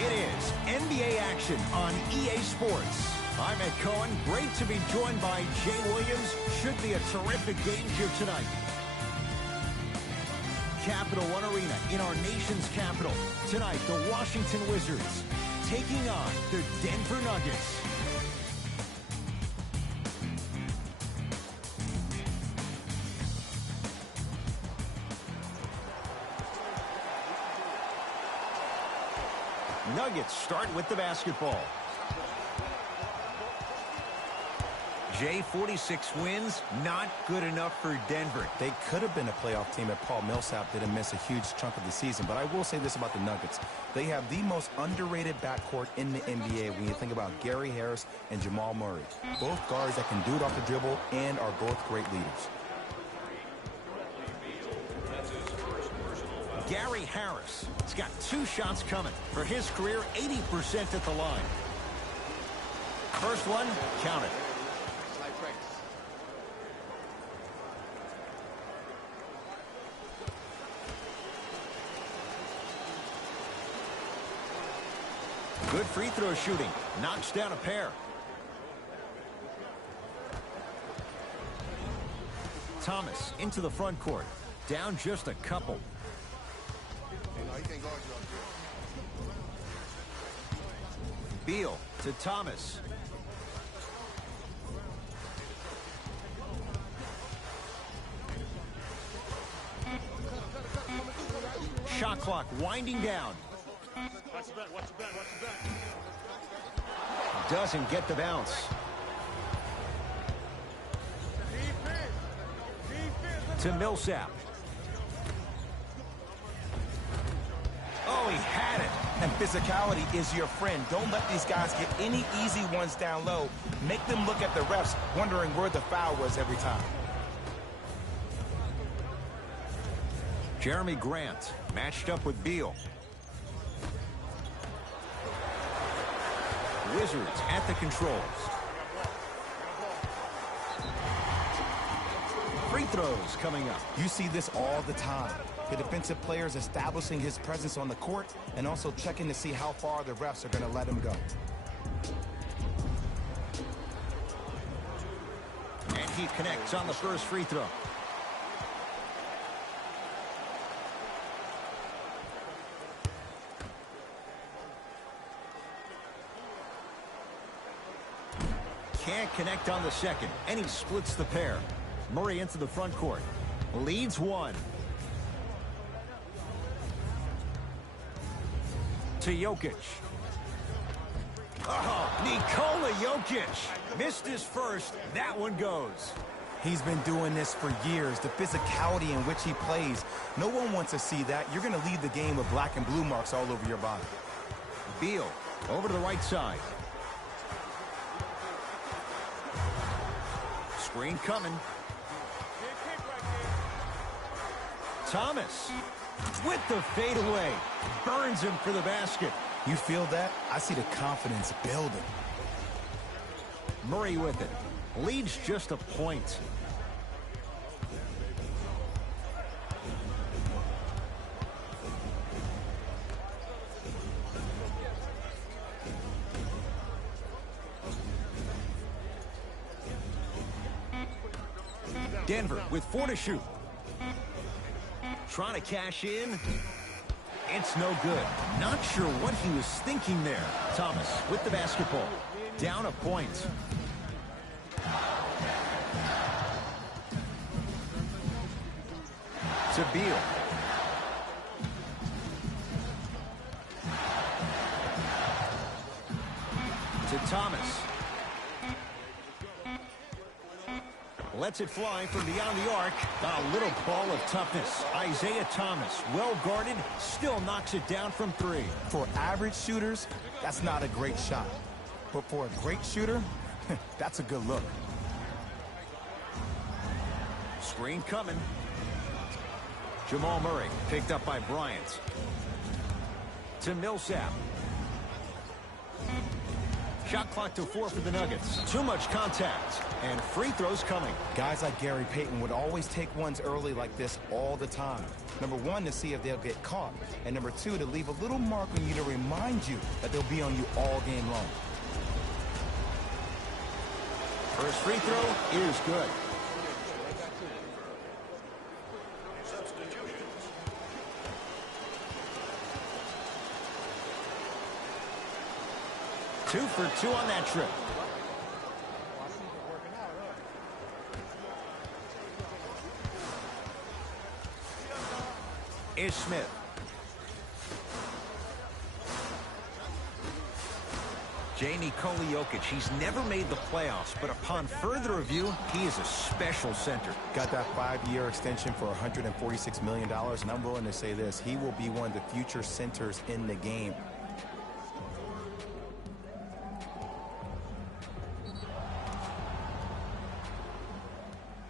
It is NBA action on EA Sports. I'm Ed Cohen. Great to be joined by Jay Williams. Should be a terrific game here tonight. Capital One Arena in our nation's capital. Tonight, the Washington Wizards taking on the Denver Nuggets. Nuggets start with the basketball. Jay, 46 wins, not good enough for Denver. They could have been a playoff team if Paul Millsap didn't miss a huge chunk of the season. But I will say this about the Nuggets. They have the most underrated backcourt in the NBA when you think about Gary Harris and Jamal Murray. Both guards that can do it off the dribble and are both great leaders. Gary Harris has got 2 shots coming. For his career, 80% at the line. First one, count it. Good free throw shooting. Knocks down a pair. Thomas into the front court. Down just a couple. Beal to Thomas. Shot clock winding down. Doesn't get the bounce. To Millsap. Oh, he had it. And physicality is your friend. Don't let these guys get any easy ones down low. Make them look at the refs, wondering where the foul was every time. Jeremy Grant matched up with Beal. Wizards at the controls. Free throws coming up. You see this all the time. The defensive players establishing his presence on the court and also checking to see how far the refs are going to let him go. And he connects on the first free throw. Can't connect on the second, and he splits the pair. Murray into the front court. Leads one. To Jokic. Oh, Nikola Jokic. Missed his first. That one goes. He's been doing this for years. The physicality in which he plays. No one wants to see that. You're going to leave the game with black and blue marks all over your body. Beal over to the right side. Screen coming. Thomas with the fadeaway. Burns him for the basket. You feel that? I see the confidence building. Murray with it. Leads just a point. Denver with 4 to shoot. Trying to cash in. It's no good. Not sure what he was thinking there. Thomas with the basketball. Down a point. To Beal. To Thomas. Lets it fly from beyond the arc. A little ball of toughness. Isaiah Thomas, well guarded, still knocks it down from 3. For average shooters, that's not a great shot. But for a great shooter, that's a good look. Screen coming. Jamal Murray picked up by Bryant. To Millsap. Shot clock to 4 for the Nuggets. Too much contact. And free throws coming. Guys like Gary Payton would always take ones early like this all the time. Number one, to see if they'll get caught. And number two, to leave a little mark on you to remind you that they'll be on you all game long. First free throw is good. Two for two on that trip. Is Smith. Nikola Jokic, he's never made the playoffs, but upon further review, he is a special center. Got that 5-year extension for $146 million, and I'm willing to say this, he will be one of the future centers in the game.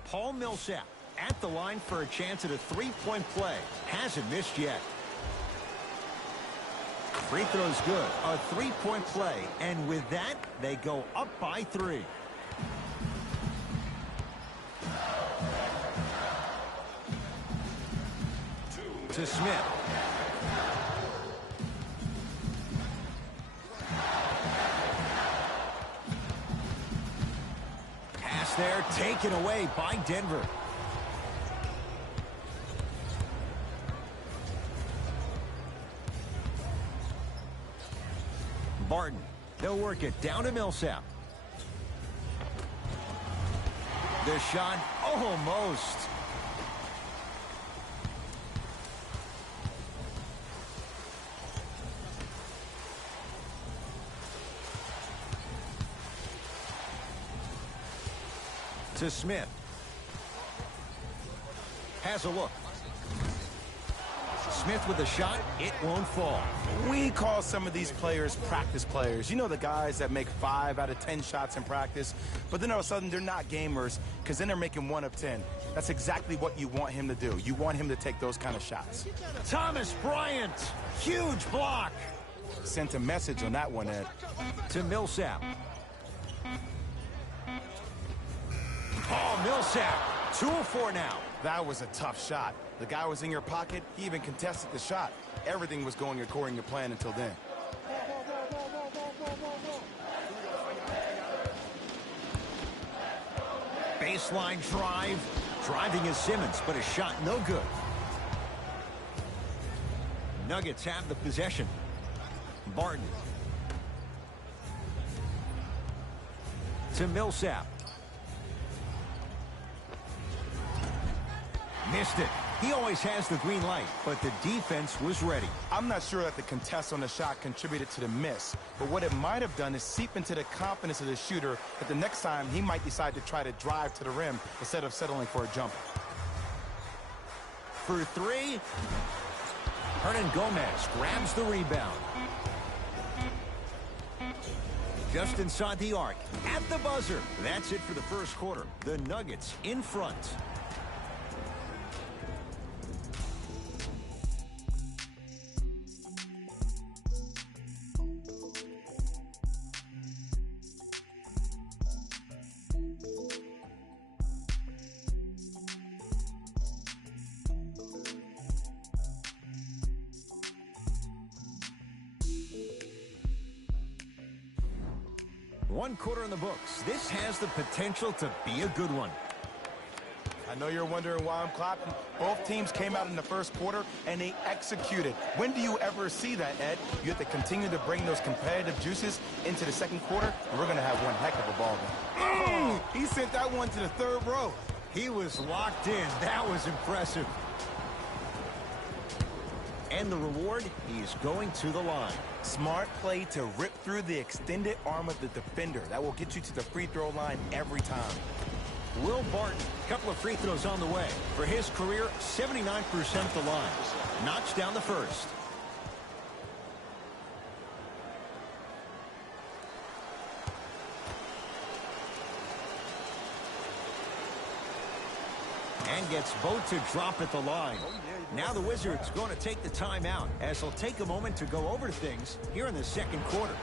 Paul Millsap at the line for a chance at a three-point play. Hasn't missed yet. Free throw's good. A three-point play. And with that, they go up by 3. To Smith. Pass there, taken away by Denver. Barton. They'll work it down to Millsap. The shot almost. To Smith. Has a look. Smith with a shot. It won't fall. We call some of these players practice players. You know, the guys that make 5 out of 10 shots in practice, but then all of a sudden they're not gamers because then they're making 1 of 10. That's exactly what you want him to do. You want him to take those kind of shots. Thomas Bryant. Huge block. Sent a message on that one, Ed. To Millsap. Oh, Millsap. 2 of 4 now. That was a tough shot. The guy was in your pocket. He even contested the shot. Everything was going according to plan until then. Baseline drive. Driving is Simmons, but a shot no good. Nuggets have the possession. Barton. To Millsap. Missed it. He always has the green light, but the defense was ready. I'm not sure that the contest on the shot contributed to the miss, but what it might have done is seep into the confidence of the shooter that the next time he might decide to try to drive to the rim instead of settling for a jumper. For 3, Hernan Gomez grabs the rebound. Just inside the arc, at the buzzer. That's it for the first quarter. The Nuggets in front. One quarter in the books. This has the potential to be a good one. I know you're wondering why I'm clapping. Both teams came out in the first quarter, and they executed. When do you ever see that, Ed? You have to continue to bring those competitive juices into the second quarter, and we're going to have one heck of a ball game. He sent that one to the 3rd row. He was locked in. That was impressive. And the reward, he's going to the line. Smart play to rip through the extended arm of the defender. That will get you to the free throw line every time. Will Barton, a couple of free throws on the way. For his career, 79% at the line. Knocks down the first. And gets both to drop at the line. Now the Wizards going to take the timeout as they'll take a moment to go over things here in the second quarter.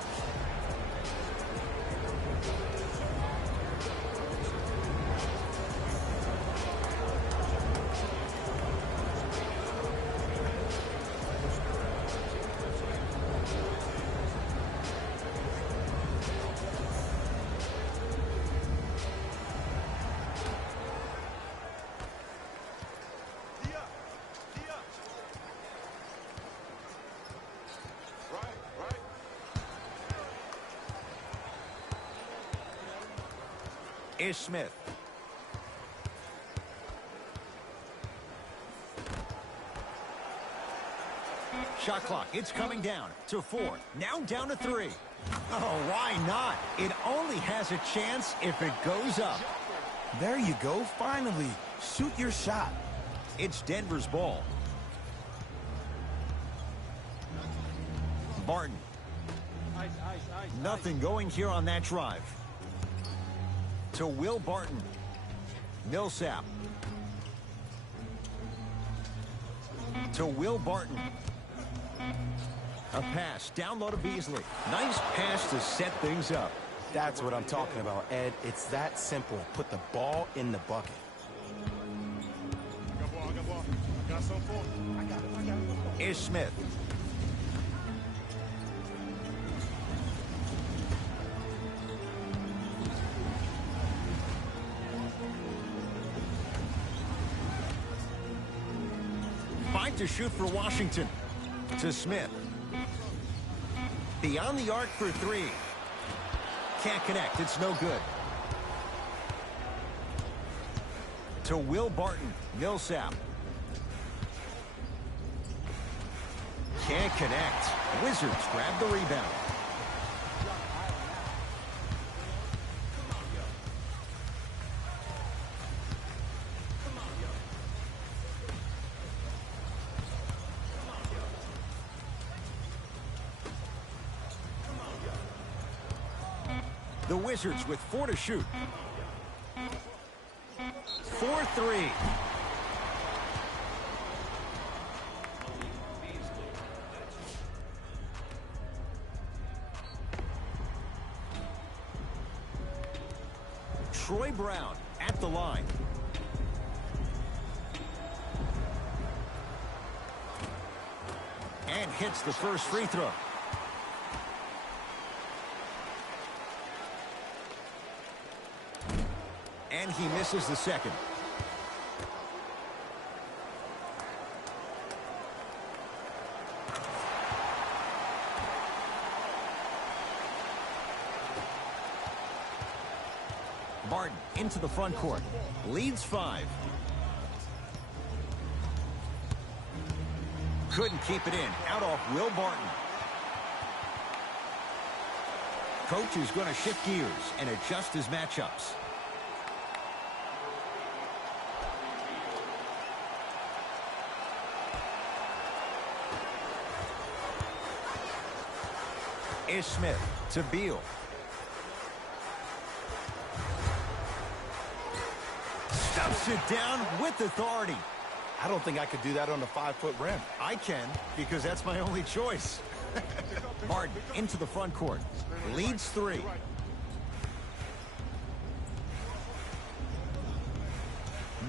Is Smith. Shot clock, it's coming down to 4. Now down to 3. Oh, why not? It only has a chance if it goes up. There you go, finally. Shoot your shot. It's Denver's ball. Barton. Nothing going here on that drive. To Will Barton. Millsap. To Will Barton. A pass down low to Beasley. Nice pass to set things up. That's what I'm talking about, Ed. It's that simple. Put the ball in the bucket. Is Smith. To shoot for Washington. To Smith. Beyond the arc for 3. Can't connect. It's no good. To Will Barton. Millsap. Can't connect. Wizards grab the rebound. The Wizards with 4 to shoot. 4-3. Troy Brown at the line. And hits the first free throw. And he misses the second. Barton into the front court. Leads 5. Couldn't keep it in. Out off Will Barton. Coach is going to shift gears and adjust his matchups. Is Smith to Beal. Stuffs it down with authority. I don't think I could do that on a 5-foot rim. I can, because that's my only choice. Barton into the front court. Leads 3.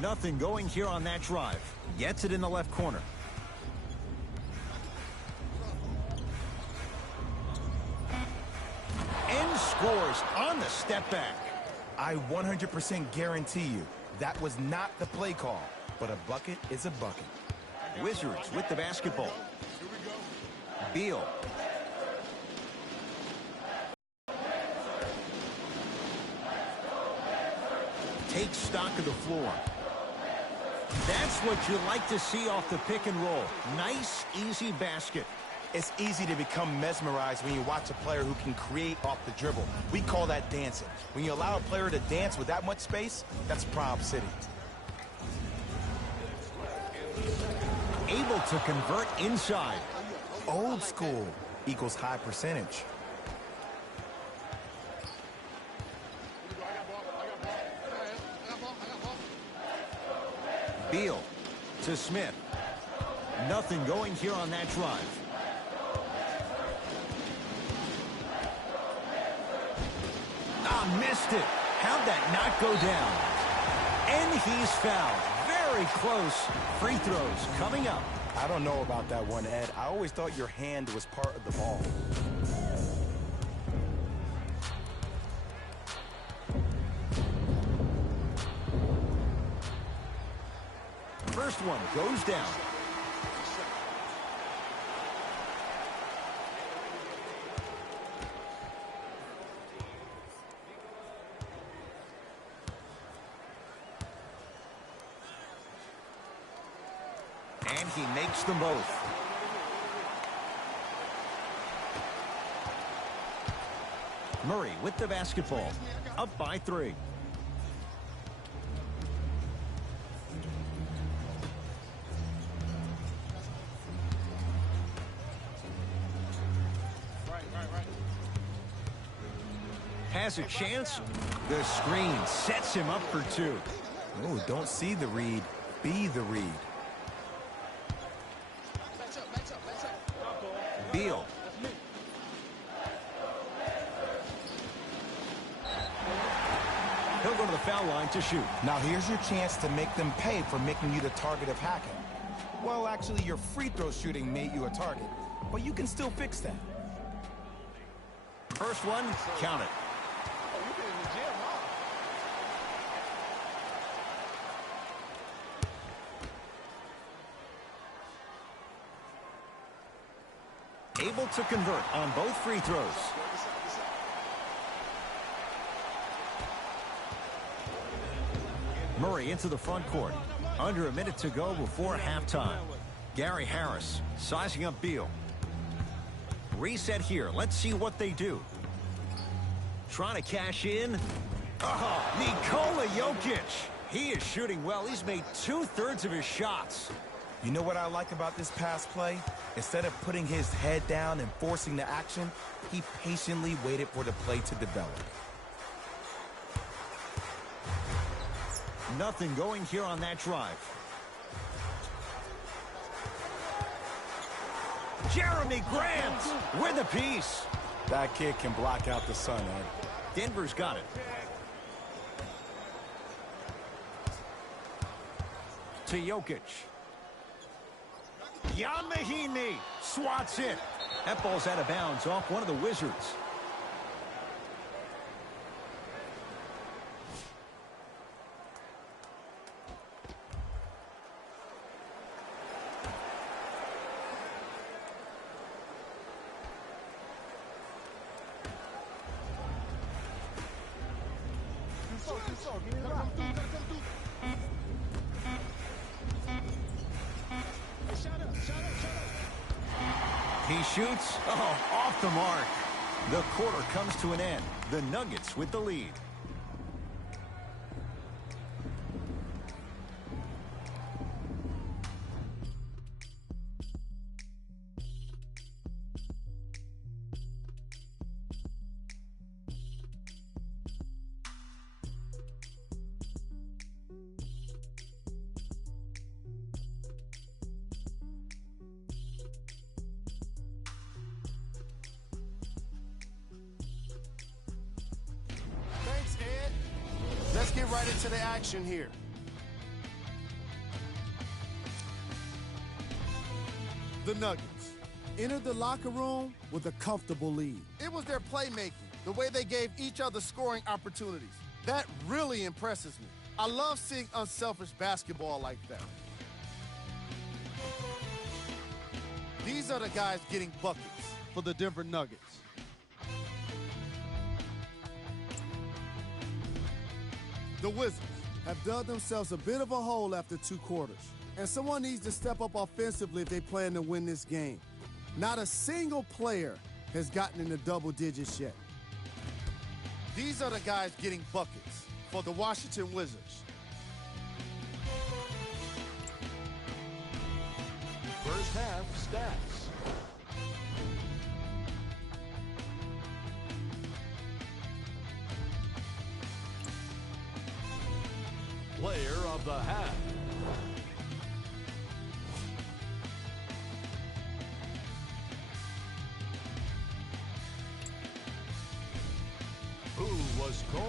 Nothing going here on that drive. Gets it in the left corner. Scores on the step back. I 100% guarantee you that was not the play call, but a bucket is a bucket. Wizards with the basketball. Beal. Takes stock of the floor. That's what you like to see off the pick and roll. Nice, easy basket. It's easy to become mesmerized when you watch a player who can create off the dribble. We call that dancing. When you allow a player to dance with that much space, that's Prob City. Able to convert inside. Old school equals high percentage. Beal to Smith. Nothing going here on that drive. missed it. How'd that not go down? And he's fouled. Very close. Free throws coming up. I don't know about that one, Ed. I always thought your hand was part of the ball. First one goes down. And he makes them both. Murray with the basketball. Up by 3. Has a chance. The screen sets him up for 2. Oh, don't see the read. Be the read. Beal. He'll go to the foul line to shoot. Now here's your chance to make them pay for making you the target of hacking. Well, actually, your free throw shooting made you a target, but you can still fix that. First one, count it. Able to convert on both free throws. Murray into the front court. Under a minute to go before halftime. Gary Harris sizing up Beal. Reset here. Let's see what they do. Trying to cash in. Oh, Nikola Jokic. He is shooting well. He's made 2/3 of his shots. You know what I like about this pass play? Instead of putting his head down and forcing the action, he patiently waited for the play to develop. Nothing going here on that drive. Jeremy Grant with a piece. That kid can block out the sun, Ed. Denver's got it. To Jokic. Yamahini swats it. That ball's out of bounds off one of the Wizards. He shoots. Oh, off the mark. The quarter comes to an end. The Nuggets with the lead. Let's get right into the action here. The Nuggets entered the locker room with a comfortable lead. It was their playmaking, the way they gave each other scoring opportunities. That really impresses me. I love seeing unselfish basketball like that. These are the guys getting buckets for the Denver Nuggets. The Wizards have dug themselves a bit of a hole after 2 quarters. And someone needs to step up offensively if they plan to win this game. Not a single player has gotten into double digits yet. These are the guys getting buckets for the Washington Wizards. First half stats. Player of the half. Who was was cold.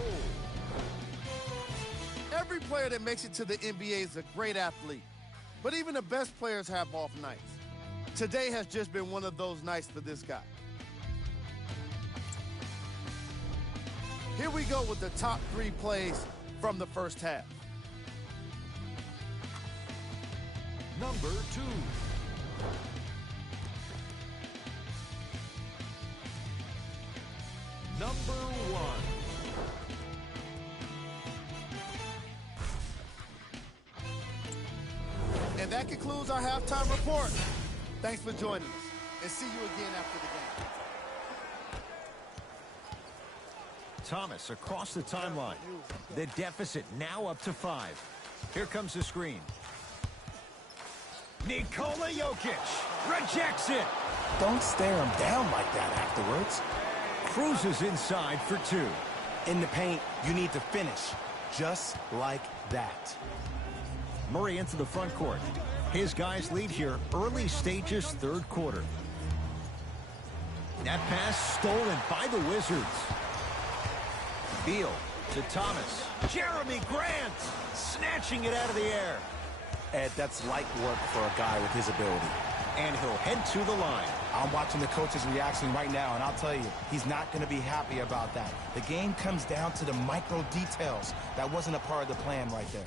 Every player that makes it to the NBA is a great athlete, but even the best players have off nights. Today has just been one of those nights for this guy. Here we go with the top 3 plays from the first half. Number 2. Number 1. And that concludes our halftime report. Thanks for joining us, and see you again after the game. Thomas across the timeline. The deficit now up to 5. Here comes the screen. Nikola Jokic rejects it. Don't stare him down like that afterwards. Cruises inside for 2. In the paint, you need to finish just like that. Murray into the front court. His guys lead here early stages, third quarter. That pass stolen by the Wizards. Beal to Thomas. Jeremy Grant snatching it out of the air. Ed, that's light work for a guy with his ability. And he'll head to the line. I'm watching the coach's reaction right now, and I'll tell you, he's not going to be happy about that. The game comes down to the micro details. That wasn't a part of the plan right there.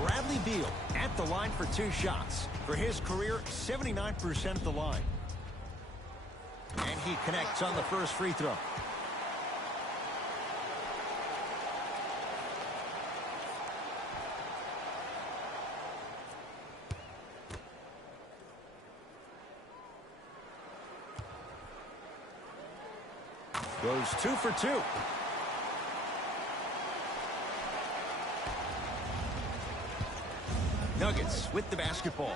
Bradley Beal at the line for 2 shots. For his career, 79% at the line. And he connects on the first free throw. Goes 2 for 2. Nuggets with the basketball.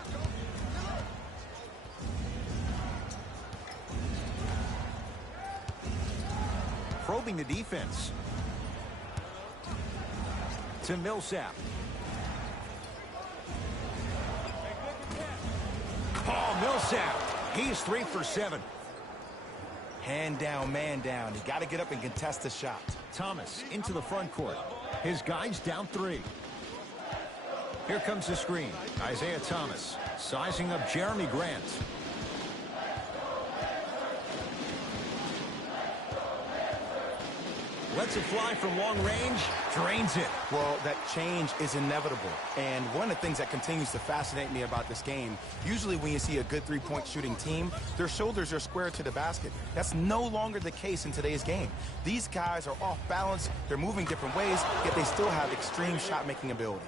Probing the defense. To Millsap. Paul Millsap. He's 3 for 7. Hand down, man down. You got to get up and contest the shot. Thomas into the front court. His guys down 3. Here comes the screen. Isaiah Thomas sizing up Jeremy Grant. Lets it fly from long range, drains it. Well, that change is inevitable. And one of the things that continues to fascinate me about this game, usually when you see a good three-point shooting team, their shoulders are square to the basket. That's no longer the case in today's game. These guys are off balance, they're moving different ways, yet they still have extreme shot-making ability.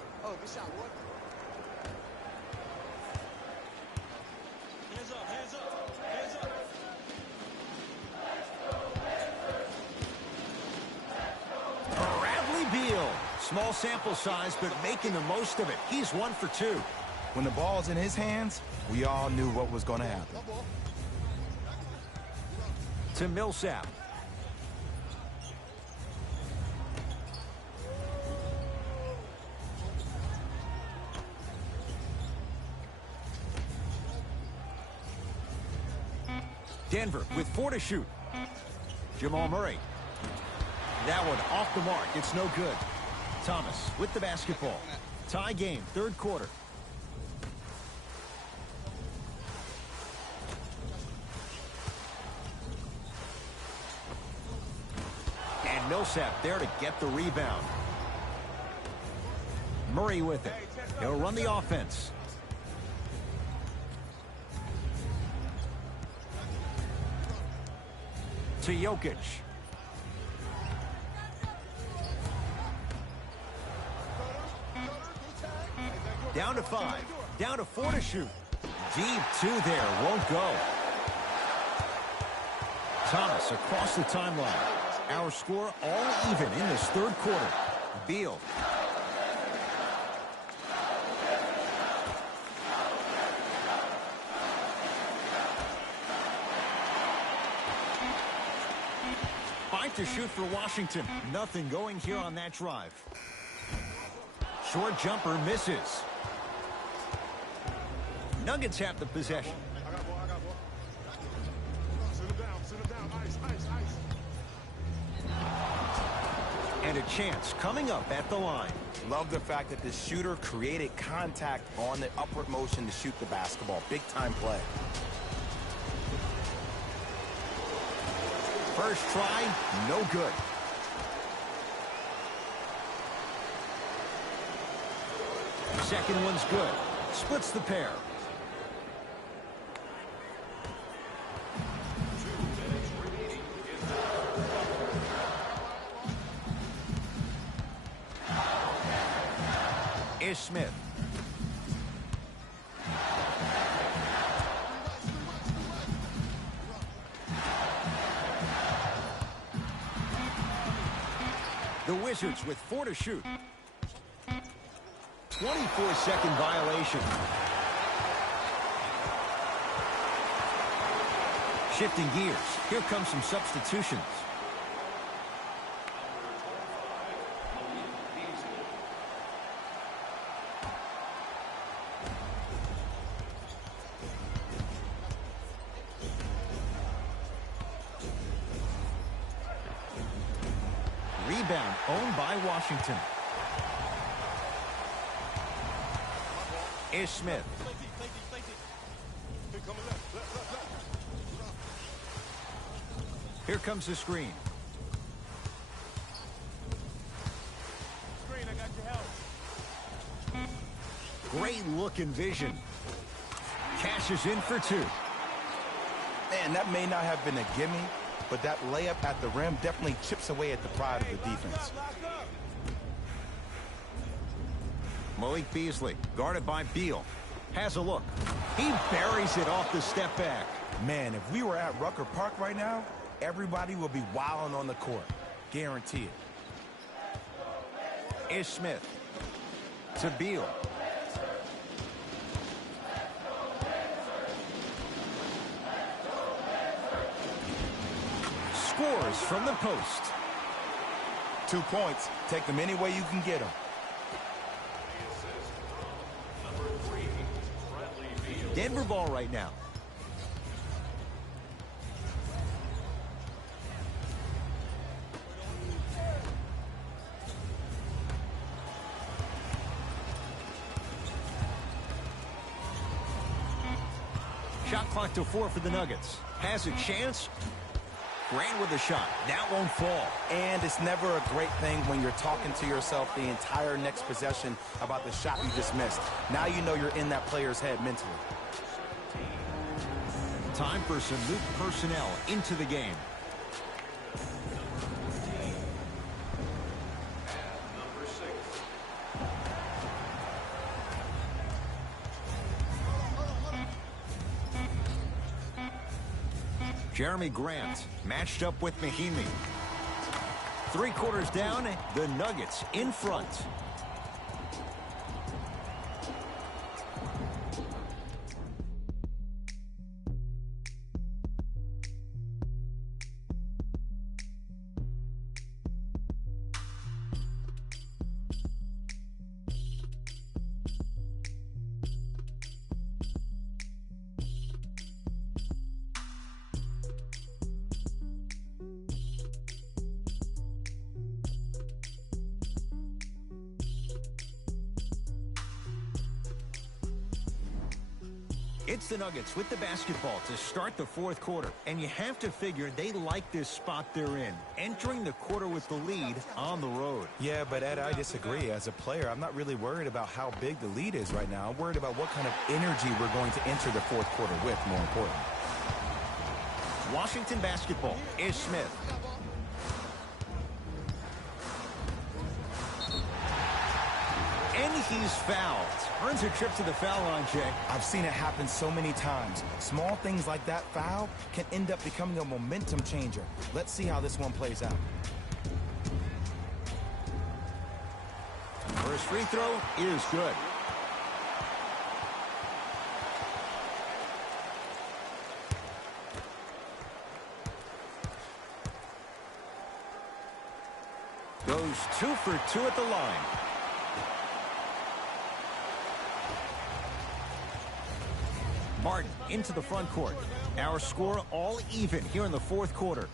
Small sample size, but making the most of it. He's 1 for 2. When the ball's in his hands, we all knew what was going to happen. To Millsap. Denver with 4 to shoot. Jamal Murray. That one off the mark. It's no good. Thomas with the basketball. Tie game, third quarter. And Millsap there to get the rebound. Murray with it. He'll run the offense. To Jokic. Down to 5. Down to 4 to shoot. Deep 2 there. Won't go. Thomas across the timeline. Our score all even in this third quarter. Beal. Five to shoot for Washington. Nothing going here on that drive. short jumper misses. Nuggets have the possession. And a chance coming up at the line. Love the fact that the shooter created contact on the upward motion to shoot the basketball. Big time play. First try, no good. Second one's good. Splits the pair. Smith. The Wizards with 4 to shoot. 24-second violation. Shifting gears. Here come some substitutions. Rebound owned by Washington. Smith. Here comes the screen. Great look and vision. Cashes in for 2. Man, that may not have been a gimme, but that layup at the rim definitely chips away at the pride of the defense. Malik Beasley, guarded by Beal. Has a look. He buries it off the step back. Man, if we were at Rucker Park right now, everybody would be wilding on the court. Guarantee it. Smith to Beal. Scores from the post. 2 points. Take them any way you can get them. Denver ball right now. Shot clock to 4 for the Nuggets. Has a chance. Grant with a shot. That won't fall. And it's never a great thing when you're talking to yourself the entire next possession about the shot you just missed. Now you know you're in that player's head mentally. Time for some new personnel into the game. Jeremy Grant matched up with Mahinmi. 3 quarters down, the Nuggets in front. It's the Nuggets with the basketball to start the 4th quarter. And you have to figure they like this spot they're in, entering the quarter with the lead on the road. Yeah, but Ed, I disagree. As a player, I'm not really worried about how big the lead is right now. I'm worried about what kind of energy we're going to enter the 4th quarter with, more important. Washington basketball is Smith. And he's fouled. Earns a trip to the foul line, Jay. I've seen it happen so many times. Small things like that foul can end up becoming a momentum changer. Let's see how this one plays out. First free throw is good. Goes 2 for 2 at the line. Martin into the front court. Our score all even here in the fourth quarter.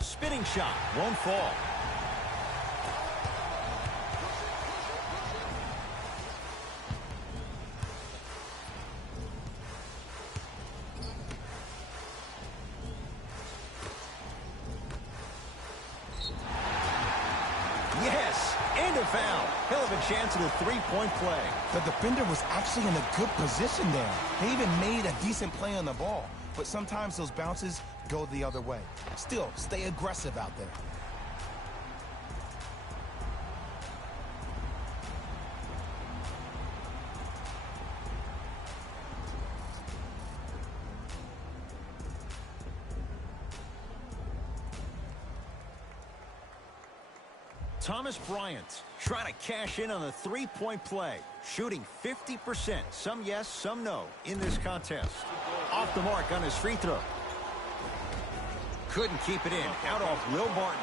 Spinning shot won't fall. Yes, and a foul. He'll have a chance at a three-point play. The defender was actually in a good position there. They even made a decent play on the ball. But sometimes those bounces go the other way. Still, stay aggressive out there. Thomas Bryant trying to cash in on a three-point play. Shooting 50%. Some yes, some no in this contest. Off the mark on his free throw. Couldn't keep it in. Out off Will Barton.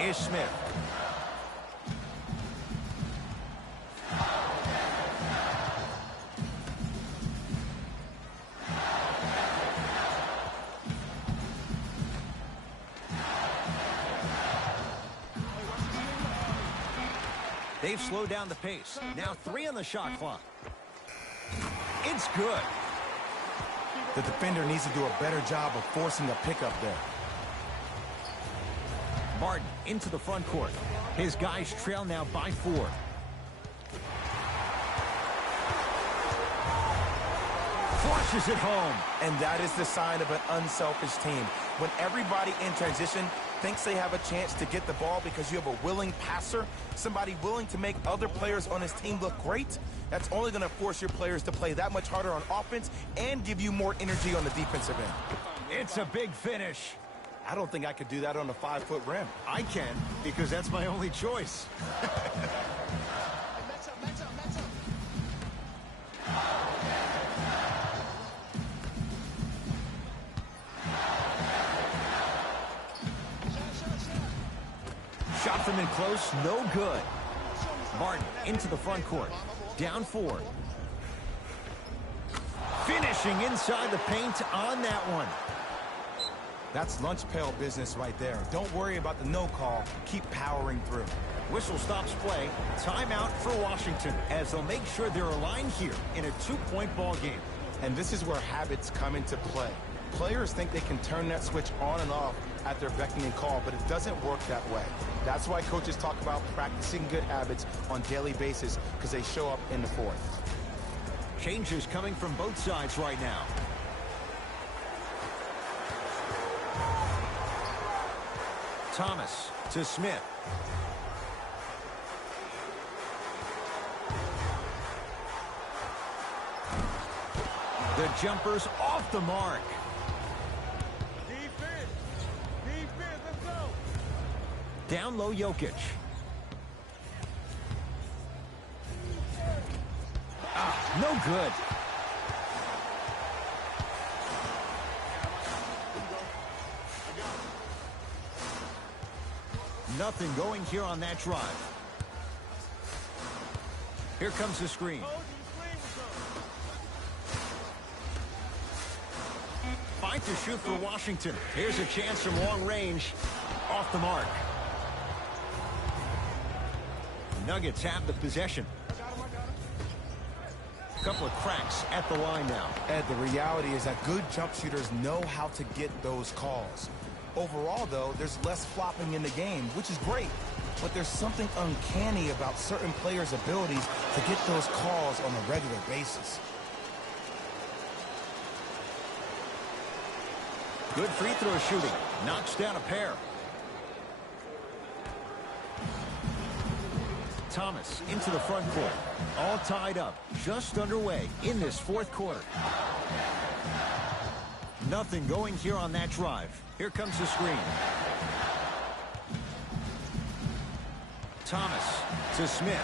Is Smith. They've slowed down the pace. Now 3 on the shot clock. It's good. The defender needs to do a better job of forcing a pickup there. Martin into the front court. His guys trail now by 4. Flushes it home. And that is the sign of an unselfish team. When everybody in transition thinks they have a chance to get the ball because you have a willing passer, somebody willing to make other players on his team look great, that's only going to force your players to play that much harder on offense and give you more energy on the defensive end. It's a big finish. I don't think I could do that on a 5-foot rim. I can, because that's my only choice. Shot from in close, no good. Martin into the front court. Down 4. Finishing inside the paint on that one. That's lunch pail business right there. Don't worry about the no call. Keep powering through. Whistle stops play. Timeout for Washington as they'll make sure they're aligned here in a 2-point ball game. And this is where habits come into play. Players think they can turn that switch on and off at their beckoning call, but it doesn't work that way. That's why coaches talk about practicing good habits on a daily basis, because they show up in the fourth. Changes coming from both sides right now. Thomas to Smith. The jumper's off the mark. Let's go. Down low, Jokic. No good. Nothing going here on that drive. Here comes the screen. Fight to shoot for Washington. Here's a chance from long range. Off the mark. Nuggets have the possession. Couple of cracks at the line now. Ed, the reality is that good jump shooters know how to get those calls. Overall, though, there's less flopping in the game, which is great. But there's something uncanny about certain players' abilities to get those calls on a regular basis. Good free throw shooting. Knocks down a pair. Thomas into the front court. All tied up. Just underway in this fourth quarter. Nothing going here on that drive. Here comes the screen. Thomas to Smith.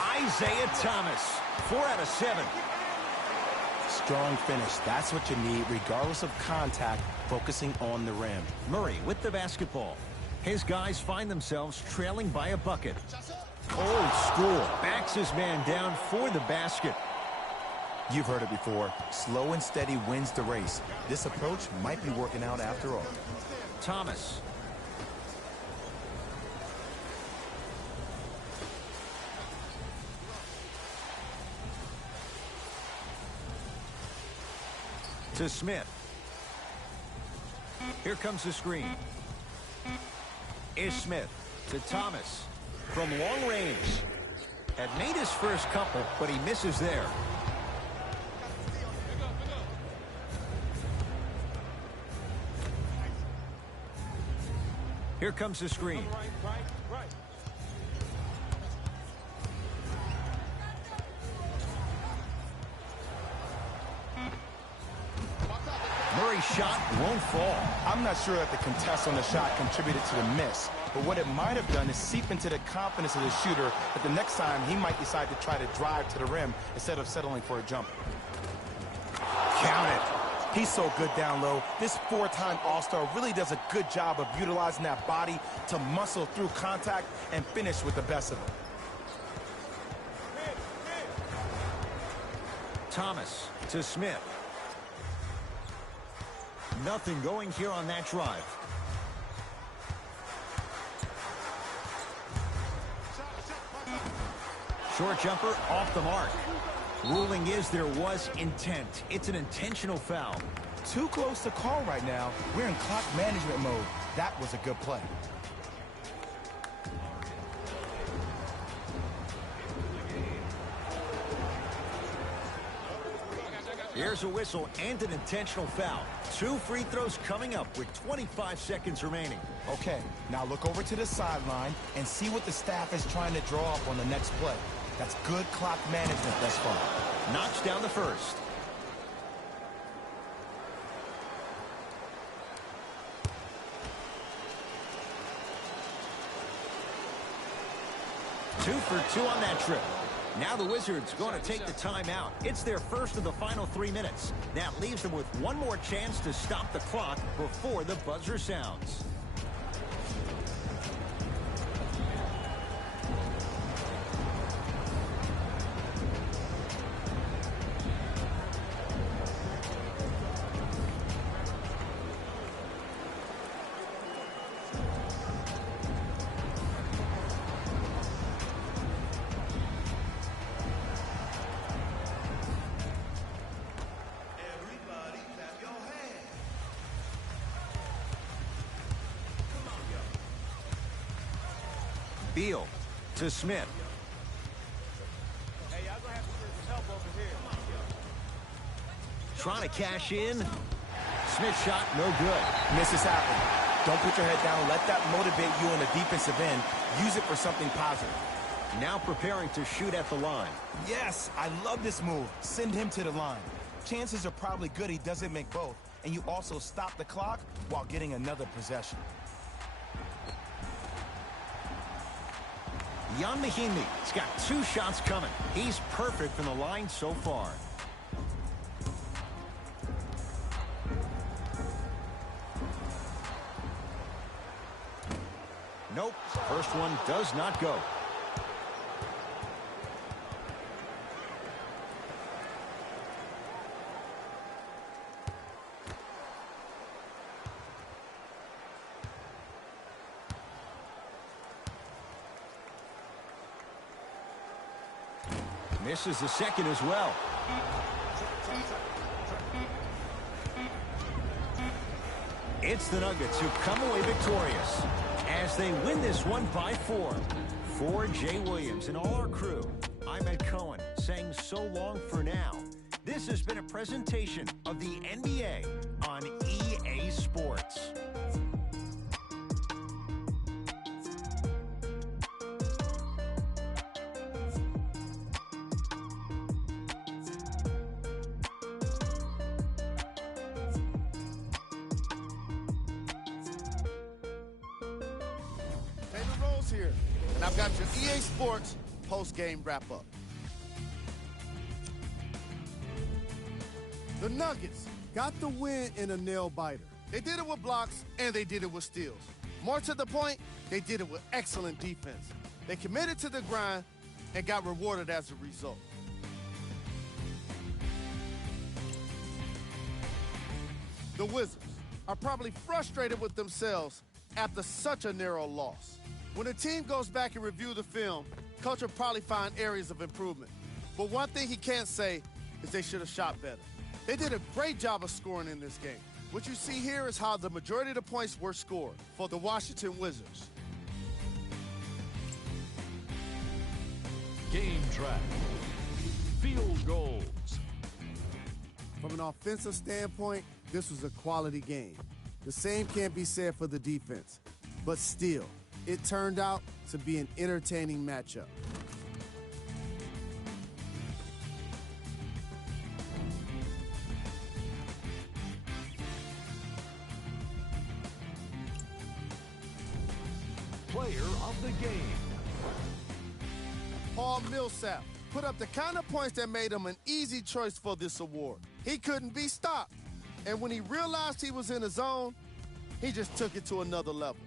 Isaiah Thomas, 4 out of 7. Strong finish. That's what you need, regardless of contact, focusing on the rim. Murray with the basketball. His guys find themselves trailing by a bucket. Old school. Backs his man down for the basket. You've heard it before. Slow and steady wins the race. This approach might be working out after all. Thomas. To Smith. Here comes the screen. Is Smith to Thomas from long range. Had made his first couple, but he misses there. Here comes the screen. Murray's shot won't fall. I'm not sure that the contest on the shot contributed to the miss, but what it might have done is seep into the confidence of the shooter that the next time he might decide to try to drive to the rim instead of settling for a jumper. Count it. He's so good down low. This four-time All-Star really does a good job of utilizing that body to muscle through contact and finish with the best of it. Thomas to Smith. Nothing going here on that drive. Short jumper off the mark. Ruling is there was intent. It's an intentional foul. Too close to call right now. We're in clock management mode. That was a good play. Here's a whistle and an intentional foul. 2 free throws coming up with 25 seconds remaining. Okay, now look over to the sideline and see what the staff is trying to draw up on the next play. That's good clock management thus far. Knocks down the first. Two for 2 on that trip. Now the Wizards going to take the timeout. It's their first of the final 3 minutes. That leaves them with one more chance to stop the clock before the buzzer sounds. Beal to Smith. Hey, y'all gonna have to get some help over here. Trying to cash in. Smith shot, no good. Misses happen. Don't put your head down. Let that motivate you on the defensive end. Use it for something positive. Now preparing to shoot at the line. Yes, I love this move. Send him to the line. Chances are probably good he doesn't make both. And you also stop the clock while getting another possession. Jan Mahimi has got 2 shots coming. He's perfect from the line so far. Nope. First one does not go. Misses the second as well. It's the Nuggets who come away victorious as they win this one by 4. For Jay Williams and all our crew, I'm Ed Cohen saying so long for now. This has been a presentation of the NBA on EA Sports. Here, and I've got your EA Sports post-game wrap-up. The Nuggets got the win in a nail-biter. They did it with blocks, and they did it with steals. More to the point, they did it with excellent defense. They committed to the grind and got rewarded as a result. The Wizards are probably frustrated with themselves after such a narrow loss. When the team goes back and review the film, coach will probably find areas of improvement. But one thing he can't say is they should have shot better. They did a great job of scoring in this game. What you see here is how the majority of the points were scored for the Washington Wizards. Game track. Field goals. From an offensive standpoint, this was a quality game. The same can't be said for the defense. But still, it turned out to be an entertaining matchup. Player of the game. Paul Millsap put up the kind of points that made him an easy choice for this award. He couldn't be stopped. And when he realized he was in a zone, he just took it to another level.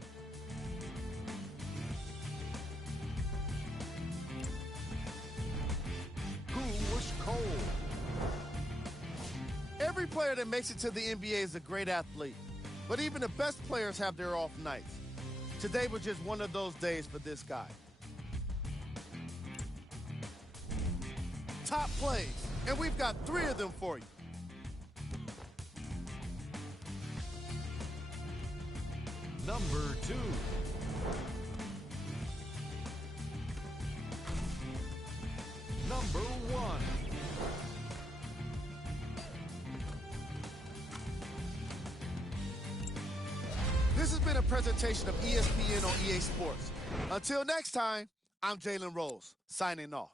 Who was cold? Every player that makes it to the NBA is a great athlete. But even the best players have their off nights. Today was just one of those days for this guy. Top plays, and we've got 3 of them for you. Number 2. Number 1. This has been a presentation of ESPN on EA Sports. Until next time, I'm Jalen Rose, signing off.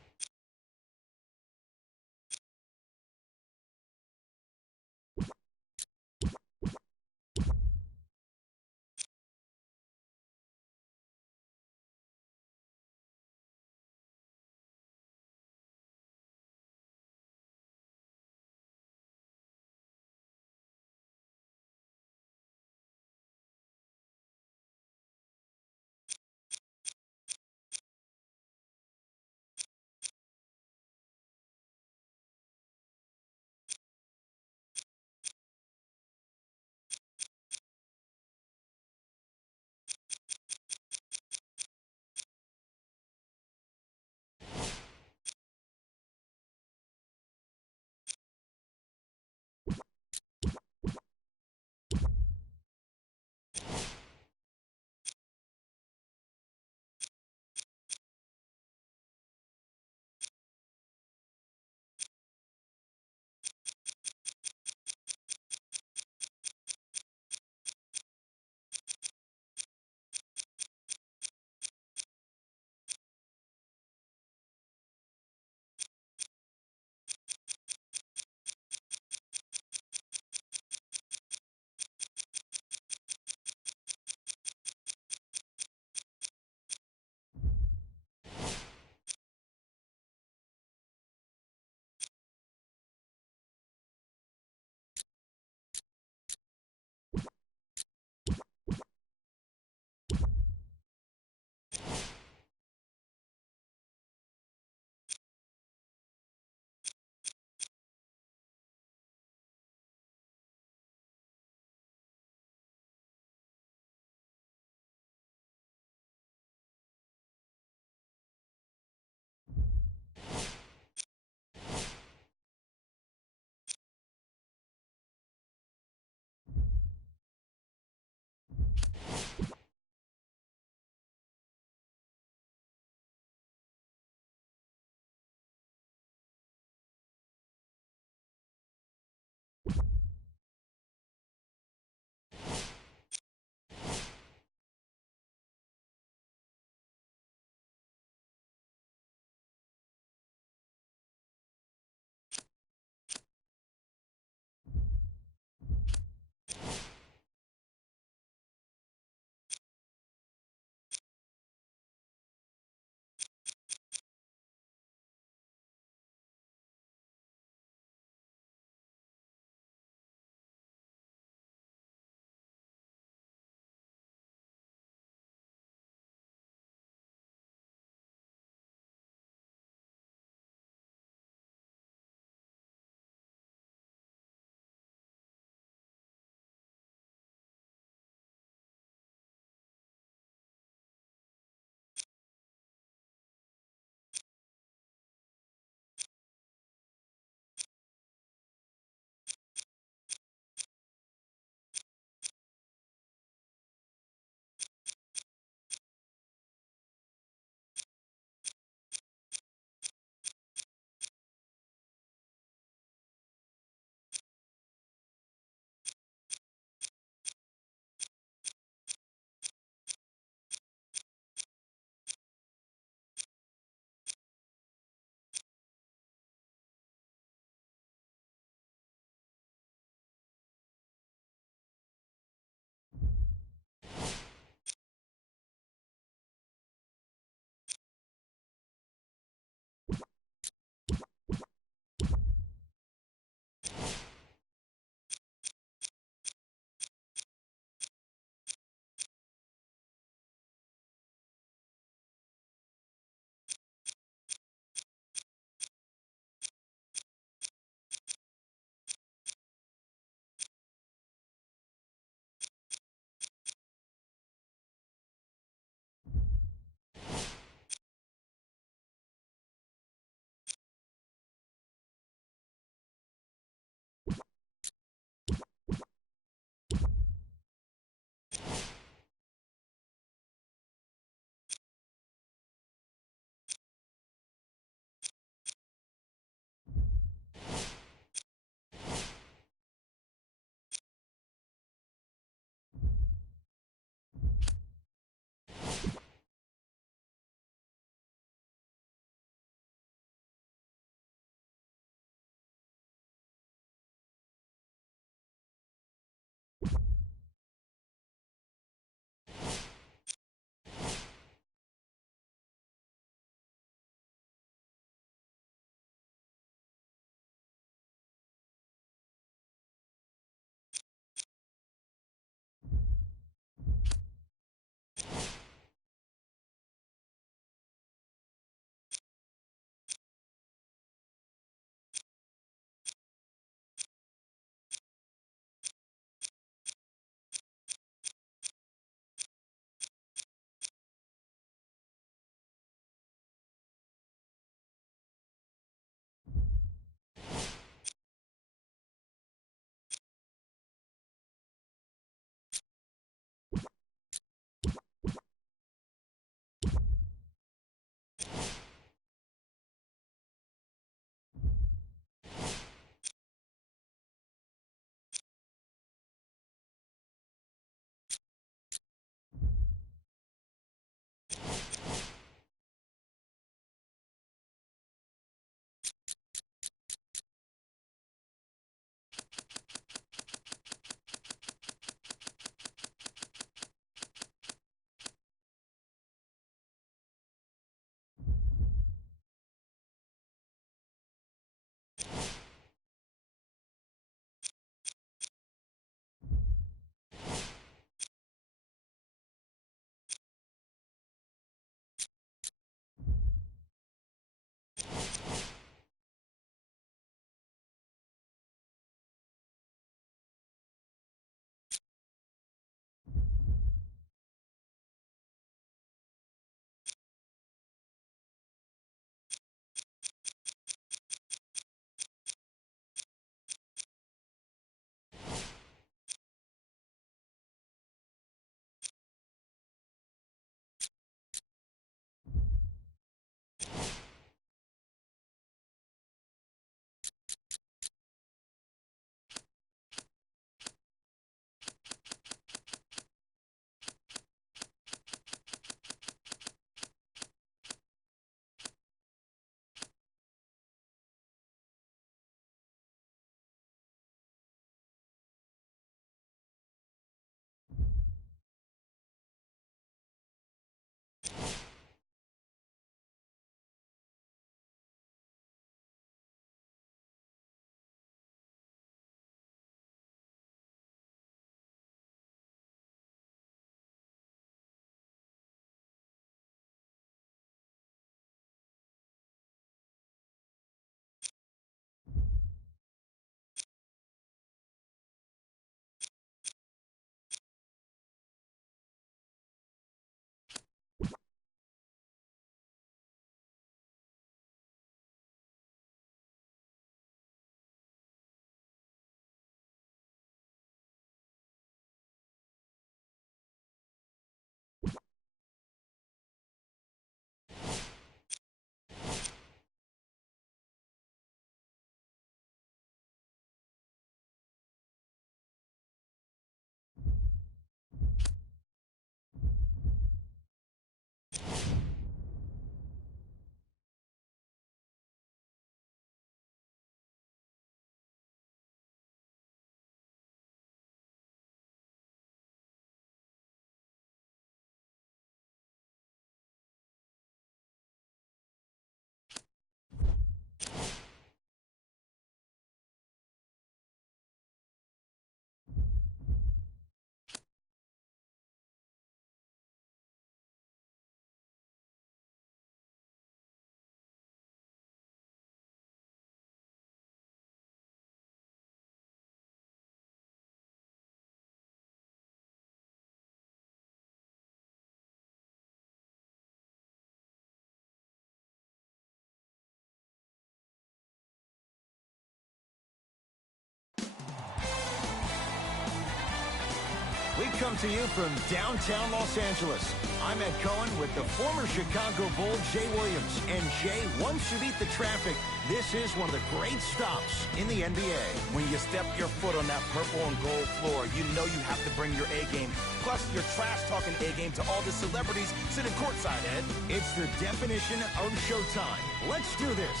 We come to you from downtown Los Angeles. I'm Ed Cohen with the former Chicago Bull, Jay Williams. And Jay, once you beat the traffic, this is one of the great stops in the NBA. When you step your foot on that purple and gold floor, you know you have to bring your A game. Plus, you're trash-talking A game to all the celebrities sitting courtside, Ed. It's the definition of showtime. Let's do this.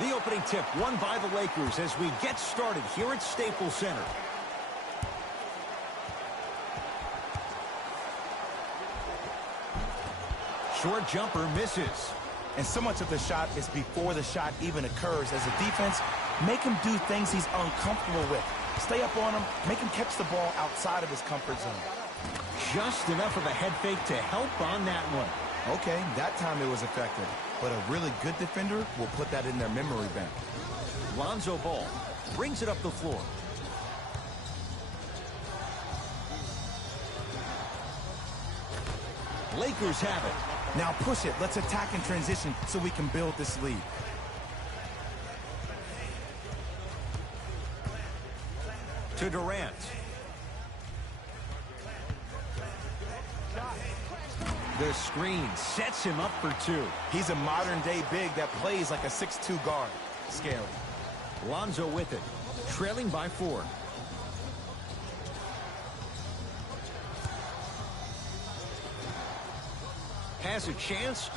The opening tip won by the Lakers as we get started here at Staples Center. Short jumper misses. And so much of the shot is before the shot even occurs. As a defense, make him do things he's uncomfortable with. Stay up on him, make him catch the ball outside of his comfort zone. Just enough of a head fake to help on that one. Okay, that time it was effective. But a really good defender will put that in their memory bank. Lonzo Ball brings it up the floor. Lakers have it. Now push it. Let's attack in transition so we can build this lead. To Durant. The screen sets him up for two. He's a modern-day big that plays like a 6'2 guard. Scary. Lonzo with it, trailing by 4. Has a chance.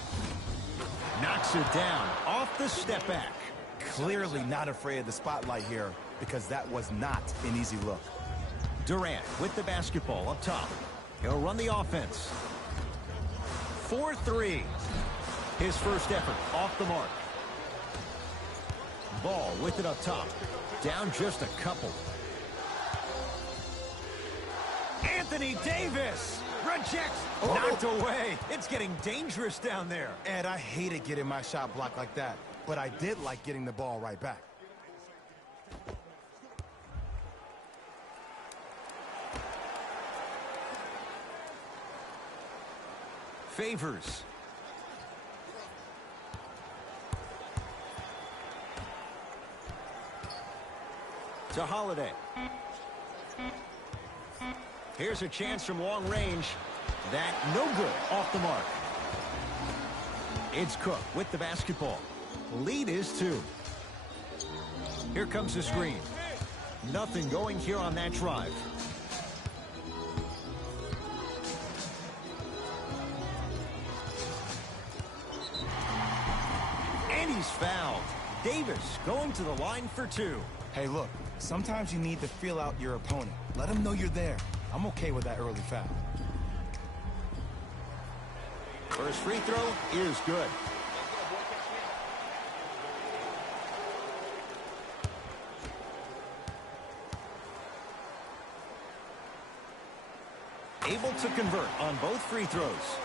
Knocks it down off the step back. Clearly not afraid of the spotlight here because that was not an easy look. Durant with the basketball up top. He'll run the offense. 4-3. His first effort off the mark. Ball with it up top. Down just a couple. Anthony Davis rejects. Knocked away. It's getting dangerous down there. Ed, I hated getting my shot blocked like that, but I did like getting the ball right back. Favors. To Holiday. Here's a chance from long range. That no good off the mark. It's Cook with the basketball. Lead is 2. Here comes the screen. Nothing going here on that drive. And he's fouled. Davis going to the line for 2. Hey, look, sometimes you need to feel out your opponent. Let him know you're there. I'm okay with that early foul. First free throw is good. Able to convert on both free throws.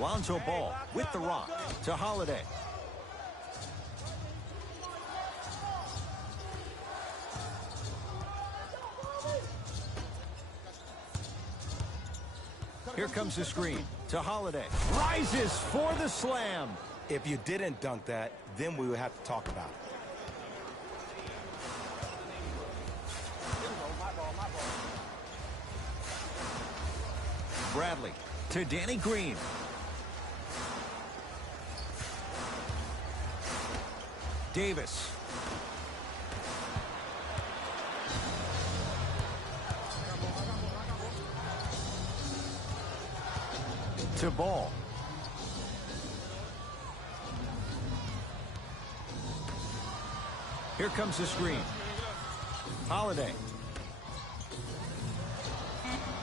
Lonzo Ball with the rock to Holiday. Here comes the screen to Holiday. Rises for the slam. If you didn't dunk that, then we would have to talk about it. Bradley to Danny Green. Davis. To Ball. Here comes the screen. Holiday.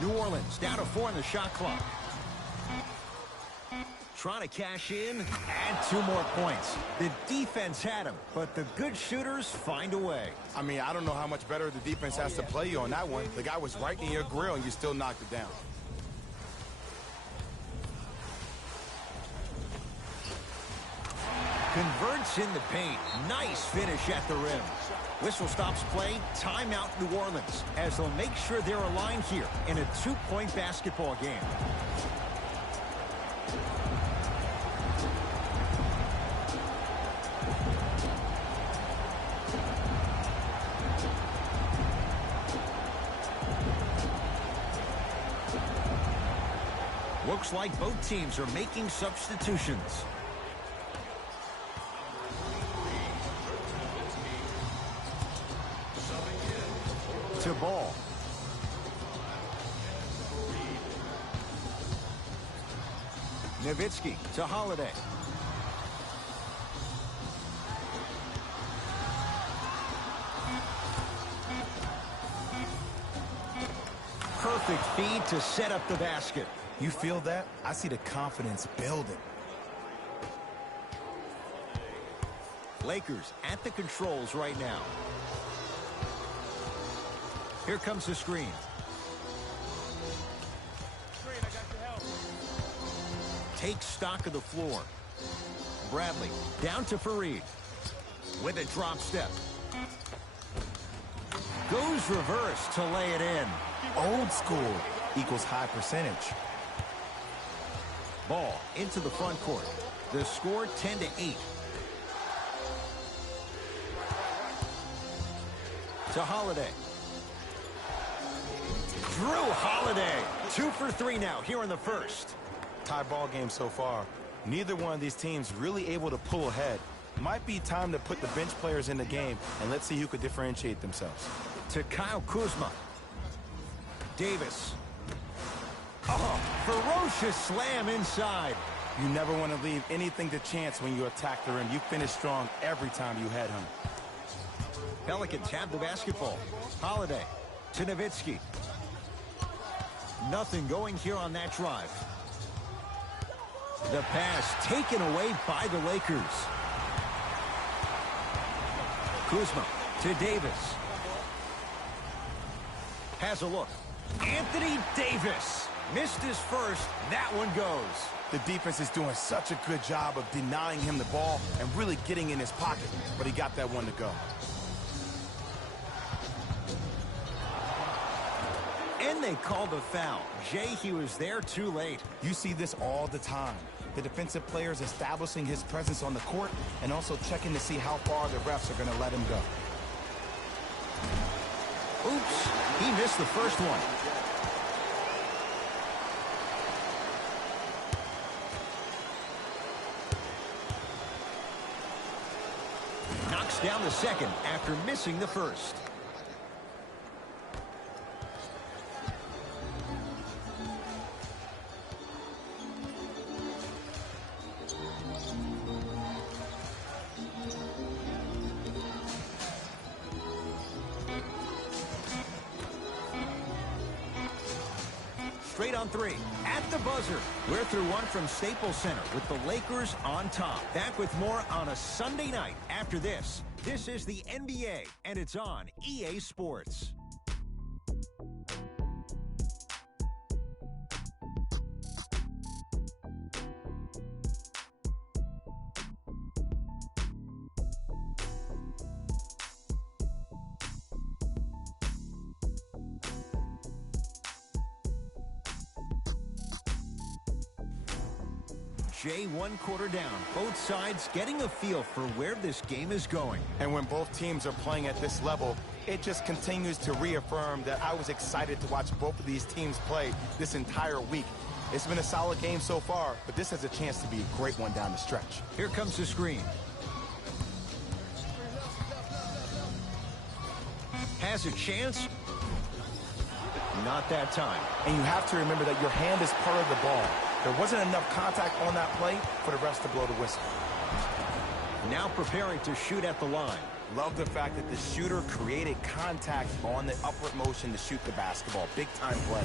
New Orleans down to 4 in the shot clock. Trying to cash in, add 2 more points. The defense had him, but the good shooters find a way. I mean, I don't know how much better the defense has to play you on that one. The guy was right in your grill and you still knocked it down. Converts in the paint. Nice finish at the rim. Whistle stops play. Timeout New Orleans as they'll make sure they're aligned here in a 2-point basketball game. Looks like both teams are making substitutions. To Ball. Nowitzki to Holiday. Perfect feed to set up the basket. You feel that? I see the confidence building. Lakers at the controls right now. Here comes the screen. Screen, I got your help. Take stock of the floor. Bradley down to Fareed with a drop step. Goes reverse to lay it in. Old school equals high percentage. Ball into the front court. The score 10-8. To Holiday. Drew Holiday. 2 for 3 now here in the first. Tie ball game so far. Neither one of these teams really able to pull ahead. Might be time to put the bench players in the game, and let's see who could differentiate themselves. To Kyle Kuzma. Davis. Oh, ferocious slam inside. You never want to leave anything to chance when you attack the rim. You finish strong every time you head home. Pelicans have the basketball. Holiday to Nowitzki. Nothing going here on that drive. The pass taken away by the Lakers. Kuzma to Davis. Has a look. Anthony Davis missed his first. That one goes. The defense is doing such a good job of denying him the ball and really getting in his pocket, but he got that one to go. And they called a foul. Jay, he was there too late. You see this all the time. The defensive players establishing his presence on the court and also checking to see how far the refs are going to let him go. Oops, he missed the first one. Knocks down the second after missing the first. Straight on three. At the buzzer. We're through one from Staples Center with the Lakers on top. Back with more on a Sunday night after this. This is the NBA, and it's on EA Sports. Jay, 1 quarter down. Both sides getting a feel for where this game is going. And when both teams are playing at this level, it just continues to reaffirm that I was excited to watch both of these teams play this entire week. It's been a solid game so far, but this has a chance to be a great one down the stretch. Here comes the screen. Has a chance. Not that time. And you have to remember that your hand is part of the ball. There wasn't enough contact on that play for the refs to blow the whistle. Now preparing to shoot at the line. Love the fact that the shooter created contact on the upward motion to shoot the basketball. Big time play.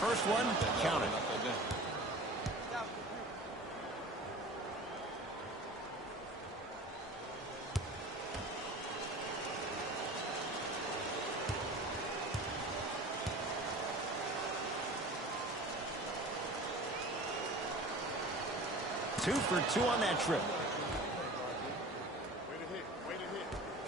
First one, count it. 2 for 2 on that trip.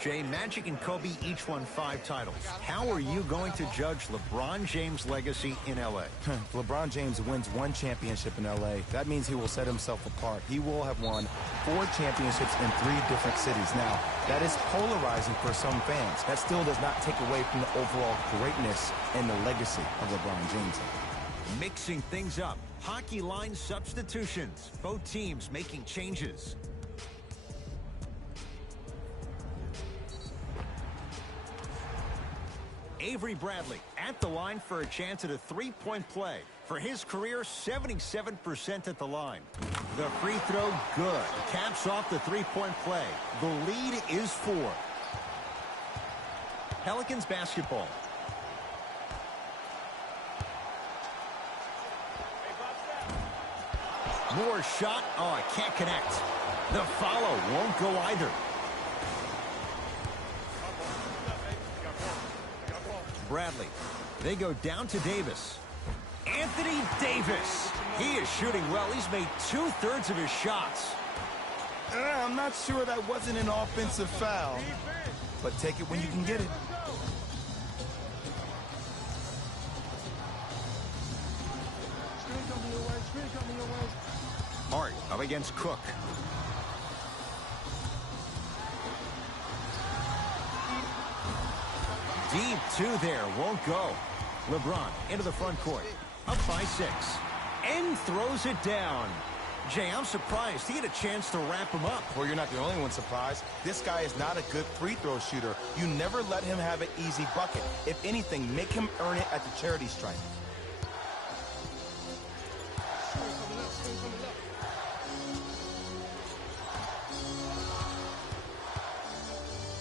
Jay, Magic and Kobe each won 5 titles. How are you going to judge LeBron James' legacy in L.A.? If LeBron James wins 1 championship in L.A., that means he will set himself apart. He will have won 4 championships in 3 different cities. Now, that is polarizing for some fans. That still does not take away from the overall greatness and the legacy of LeBron James. Mixing things up. Hockey line substitutions. Both teams making changes. Avery Bradley at the line for a chance at a 3-point play. For his career, 77% at the line. The free throw, good. Caps off the 3-point play. The lead is 4. Pelicans basketball. Moore shot. Oh, I can't connect. The follow won't go either. Bradley. They go down to Davis. Anthony Davis. He is shooting well. He's made 2/3 of his shots. I'm not sure that wasn't an offensive foul, but take it when you can get it. Hart up against Cook. Deep 2 there, won't go. LeBron into the front court, up by 6, and throws it down. Jay, I'm surprised he had a chance to wrap him up. Well, you're not the only one surprised. This guy is not a good free throw shooter. You never let him have an easy bucket. If anything, make him earn it at the charity stripe.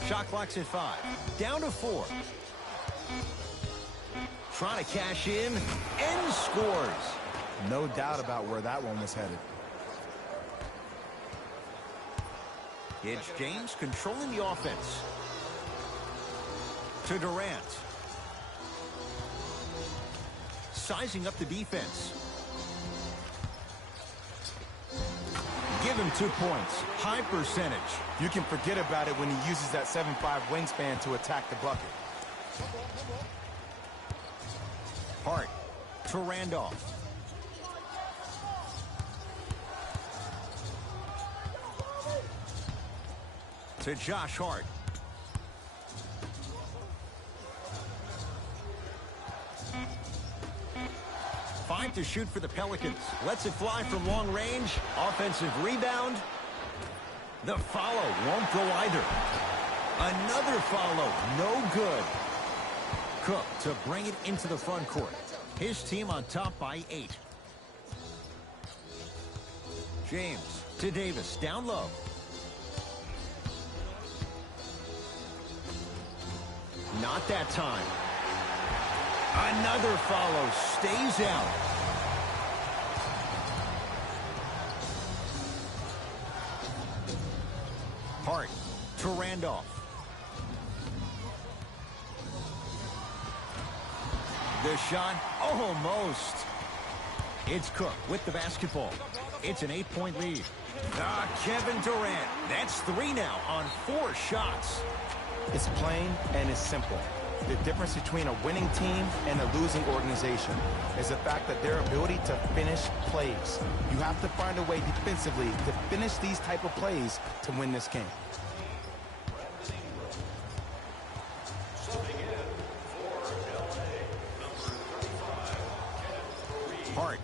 Shot clock's at 5. Down to 4. Trying to cash in and scores. No doubt about where that one was headed. It's James controlling the offense. To Durant. Sizing up the defense. Give him 2 points. High percentage. You can forget about it when he uses that 7'5" wingspan to attack the bucket. Hart to Randolph. To Josh Hart. Five to shoot for the Pelicans. Lets it fly from long range. Offensive rebound. The follow won't go either. Another follow. No good. Cook to bring it into the front court. His team on top by 8. James to Davis. Down low. Not that time. Another follow. Stays out. Hart to Randolph. The shot, almost. It's Cook with the basketball. It's an 8-point lead. Kevin Durant. That's 3 now on 4 shots. It's plain and it's simple. The difference between a winning team and a losing organization is the fact that their ability to finish plays. You have to find a way defensively to finish these type of plays to win this game. Hart.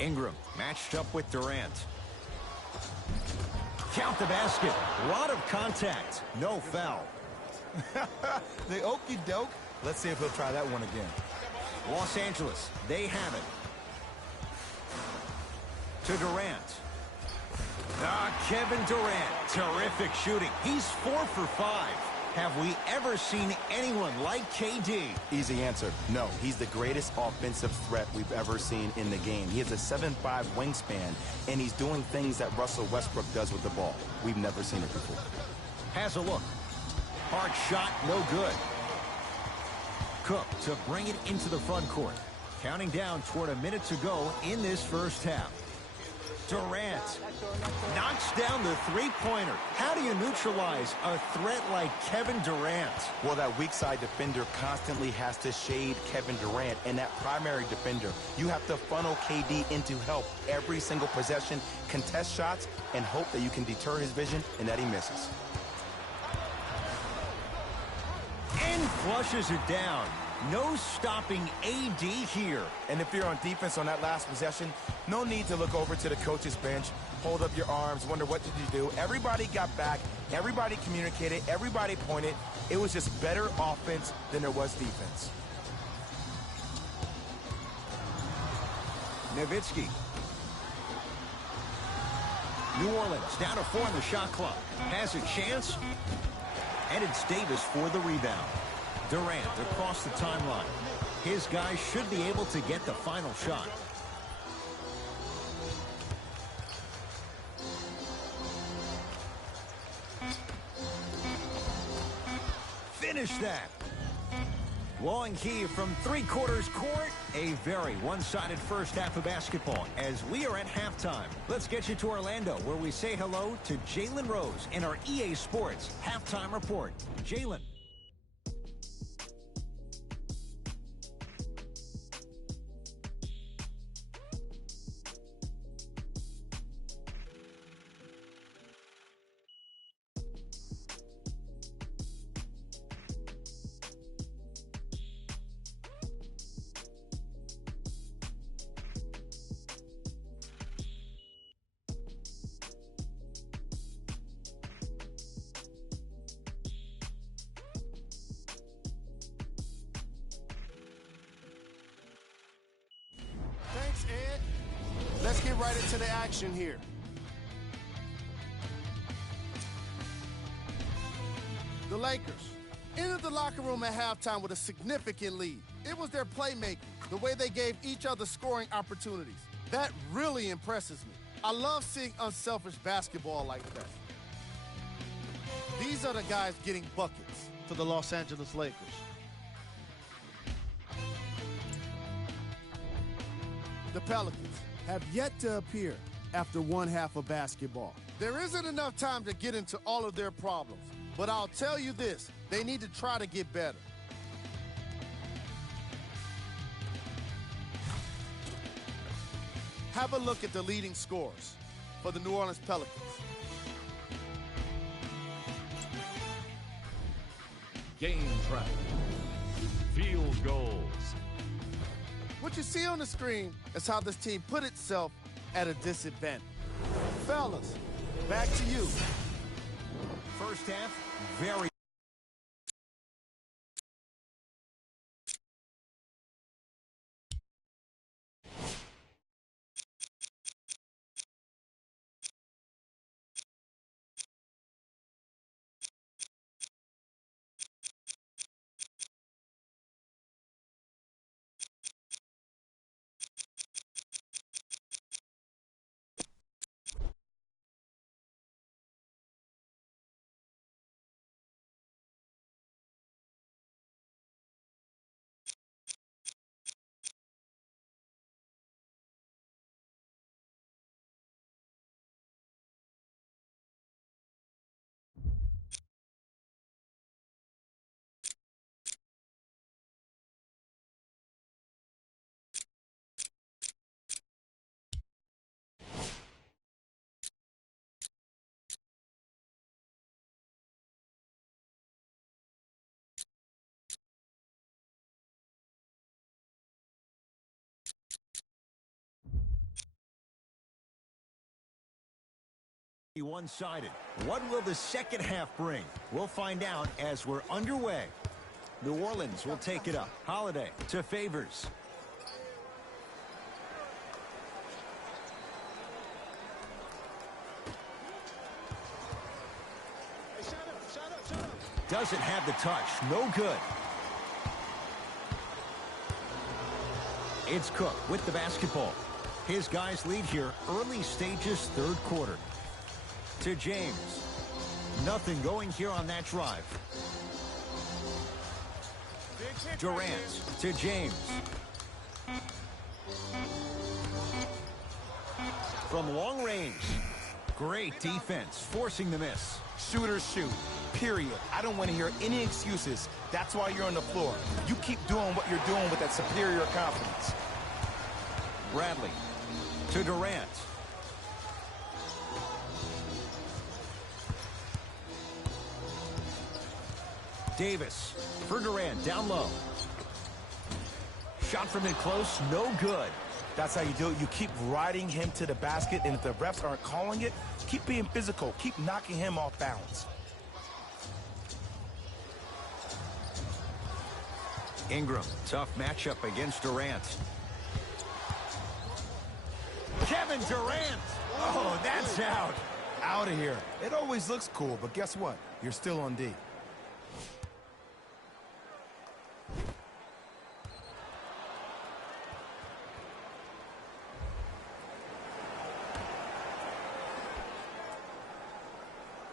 Ingram matched up with Durant. Count the basket. A lot of contact. No foul. The okey doke. Let's see if he'll try that one again. Los Angeles, they have it. To Durant. Kevin Durant. Terrific shooting. He's 4 for 5. Have we ever seen anyone like KD? Easy answer. No, he's the greatest offensive threat we've ever seen in the game. He has a 7'5" wingspan, and he's doing things that Russell Westbrook does with the ball. We've never seen it before. Has a look. Hard shot, no good. Cook to bring it into the front court. Counting down toward a minute to go in this first half. Durant knocks down the three-pointer. How do you neutralize a threat like Kevin Durant? Well, that weak side defender constantly has to shade Kevin Durant, and that primary defender, you have to funnel KD into help every single possession, contest shots, and hope that you can deter his vision and that he misses. And flushes it down. No stopping AD here. And if you're on defense on that last possession, no need to look over to the coach's bench, hold up your arms, wonder what did you do. Everybody got back, everybody communicated, everybody pointed. It was just better offense than there was defense. Nowitzki. New Orleans down to 4 in the shot clock. Has a chance. And it's Davis for the rebound. Durant across the timeline. His guys should be able to get the final shot. Finish that. Long key from three-quarters court. A very one-sided first half of basketball as we are at halftime. Let's get you to Orlando where we say hello to Jalen Rose in our EA Sports Halftime Report. Jalen. Thanks, Ed. Let's get right into the action here. The Lakers entered the locker room at halftime with a significant lead. It was their playmaking, the way they gave each other scoring opportunities. That really impresses me. I love seeing unselfish basketball like that. These are the guys getting buckets for the Los Angeles Lakers. The Pelicans have yet to appear after one half of basketball. There isn't enough time to get into all of their problems, but I'll tell you this, they need to try to get better. Have a look at the leading scorers for the New Orleans Pelicans. Game track. Field goals. What you see on the screen is how this team put itself at a disadvantage. Fellas, back to you. First half, very one-sided. What will the second half bring? We'll find out as we're underway. New Orleans will take it up. Holiday to Favors. Doesn't have the touch. No good. It's Cook with the basketball. His guys lead here early stages, third quarter. To James. Nothing going here on that drive. Durant to James. From long range. Great defense, forcing the miss. Shooters shoot, period. I don't want to hear any excuses. That's why you're on the floor. You keep doing what you're doing with that superior confidence. Bradley to Durant. Davis for Durant, down low. Shot from it close, no good. That's how you do it. You keep riding him to the basket, and if the refs aren't calling it, keep being physical. Keep knocking him off balance. Ingram, tough matchup against Durant. Kevin Durant. Oh, that's out. Out of here. It always looks cool, but guess what? You're still on D.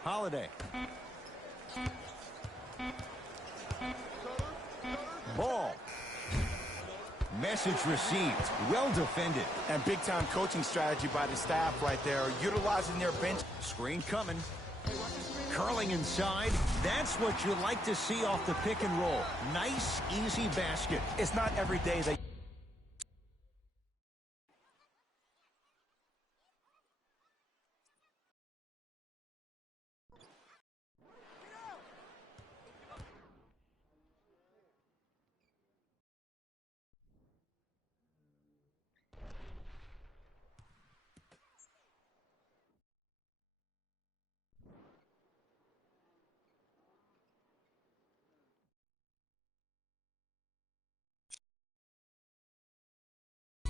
Holiday. Ball. Message received. Well defended. And big-time coaching strategy by the staff right there, utilizing their bench. Screen coming. Curling inside. That's what you like to see off the pick and roll. Nice, easy basket. It's not every day that...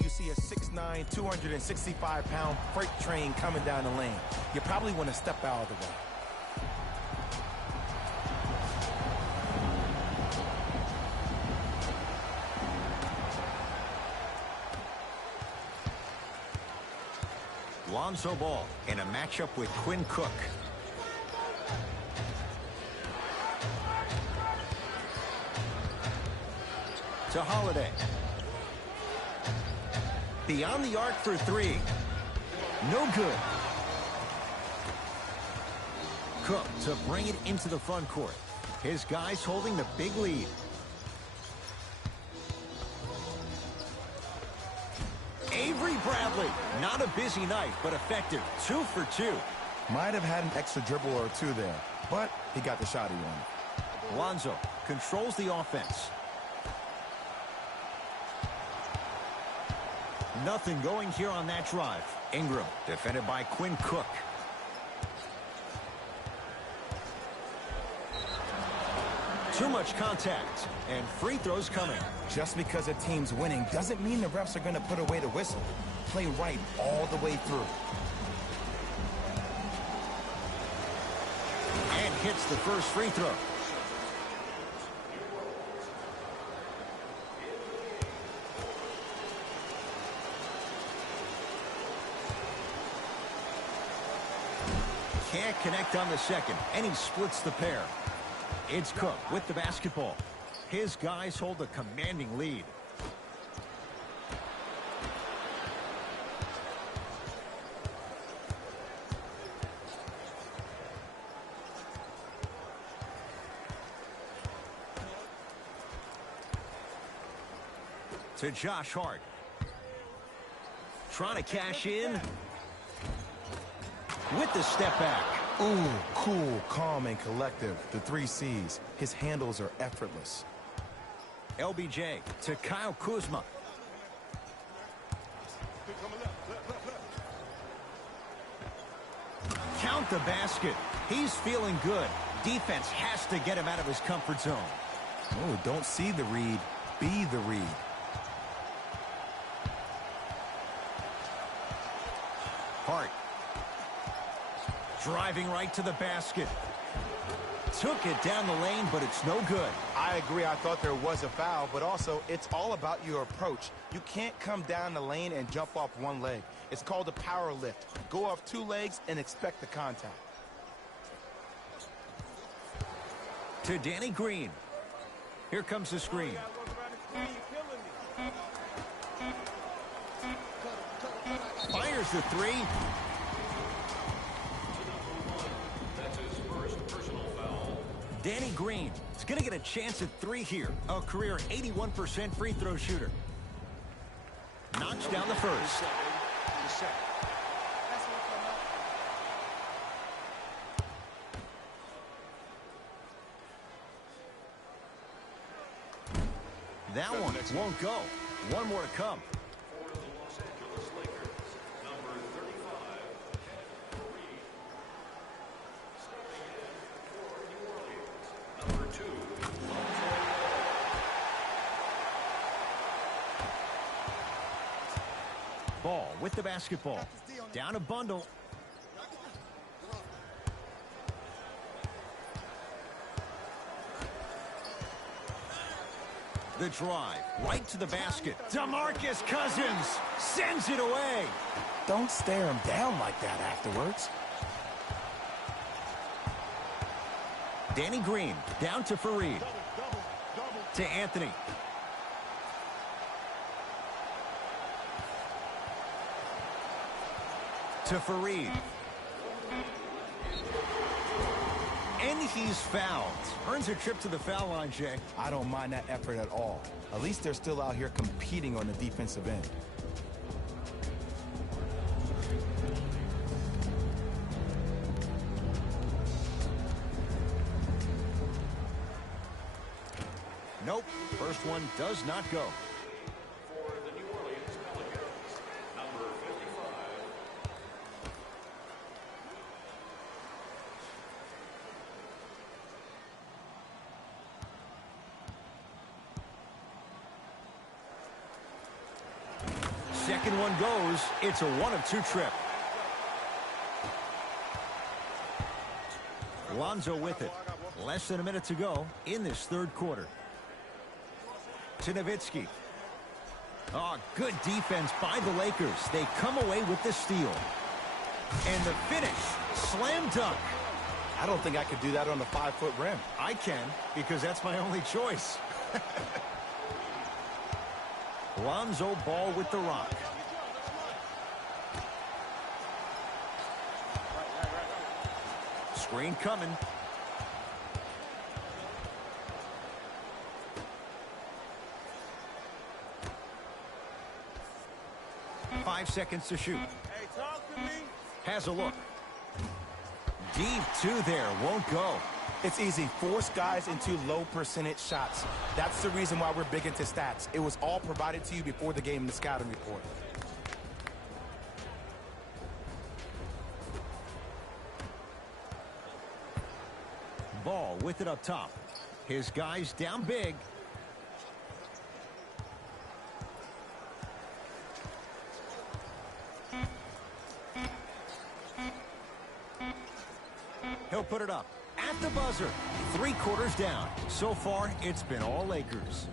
You see a 6'9", 265-pound freight train coming down the lane. You probably want to step out of the way. Lonzo Ball in a matchup with Quinn Cook. To Holiday. Beyond the arc for three. No good. Cook to bring it into the front court. His guys holding the big lead. Avery Bradley. Not a busy night, but effective. 2 for 2. Might have had an extra dribble or two there, but he got the shot he wanted. Lonzo controls the offense. Nothing going here on that drive. Ingram defended by Quinn Cook. Too much contact, and free throws coming. Just because a team's winning doesn't mean the refs are going to put away the whistle. Play right all the way through. And hits the first free throw. Can't connect on the second, and he splits the pair. It's Cook with the basketball. His guys hold a commanding lead. To Josh Hart. Trying to cash in. With the step back. Ooh, cool, calm, and collective. The 3 C's. His handles are effortless. LBJ to Kyle Kuzma. Count the basket. He's feeling good. Defense has to get him out of his comfort zone. Oh, don't see the read. Be the read. Hart. Driving right to the basket. Took it down the lane, but it's no good. I agree. I thought there was a foul, but also it's all about your approach. You can't come down the lane and jump off one leg. It's called a power lift. Go off 2 legs and expect the contact. To Danny Green. Here comes the screen. There's the three. That's his first personal foul. Danny Green is going to get a chance at three here. A career 81% free throw shooter. Knocks down the first. That one won't go. One more to come. For the Los Angeles Lakers, number 35, Reed. Stepping in for New Orleans, number 2. Ball with the basketball. Down a bundle. The drive right to the basket. DeMarcus Cousins sends it away. Don't stare him down like that afterwards. Danny Green down to Fareed. To Anthony. To Fareed. And he's fouled. Earns a trip to the foul line, Jay. I don't mind that effort at all. At least they're still out here competing on the defensive end. Nope. First one does not go. For the New Orleans Pelicans, number 55. Second one goes. It's a 1-of-2 trip. Lonzo with it. Less than a minute to go in this third quarter. To Nowitzki. Oh, good defense by the Lakers. They come away with the steal. And the finish. Slam dunk. I don't think I could do that on a 5-foot rim. I can, because that's my only choice. Lonzo Ball with the rock. Screen coming. Five seconds to shoot. Hey, talk to me. Has a look. Deep two there. Won't go. It's easy. Force guys into low percentage shots. That's the reason why we're big into stats. It was all provided to you before the game in the scouting report. Ball with it up top. His guys down big. He'll put it up at the buzzer. 3 quarters down. So far, it's been all Lakers.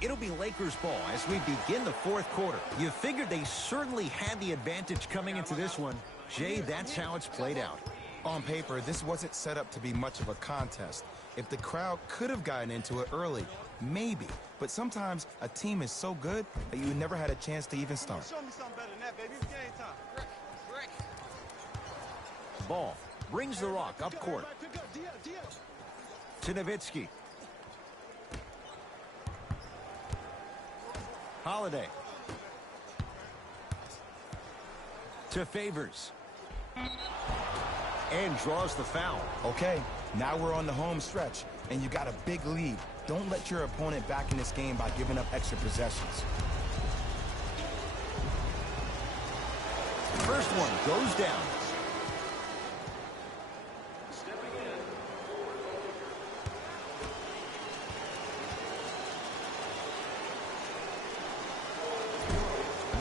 It'll be Lakers ball as we begin the fourth quarter. You figured they certainly had the advantage coming into this one. Jay, that's how it's played out. On paper, this wasn't set up to be much of a contest. If the crowd could have gotten into it early, maybe. But sometimes a team is so good that you never had a chance to even start. Show me something better than that, baby. It's game time. Rick. Ball brings the rock up court. Pick up. D. To Nowitzki. Holiday. To Favors. And draws the foul. Okay, now we're on the home stretch, and you got a big lead. Don't let your opponent back in this game by giving up extra possessions. First one goes down.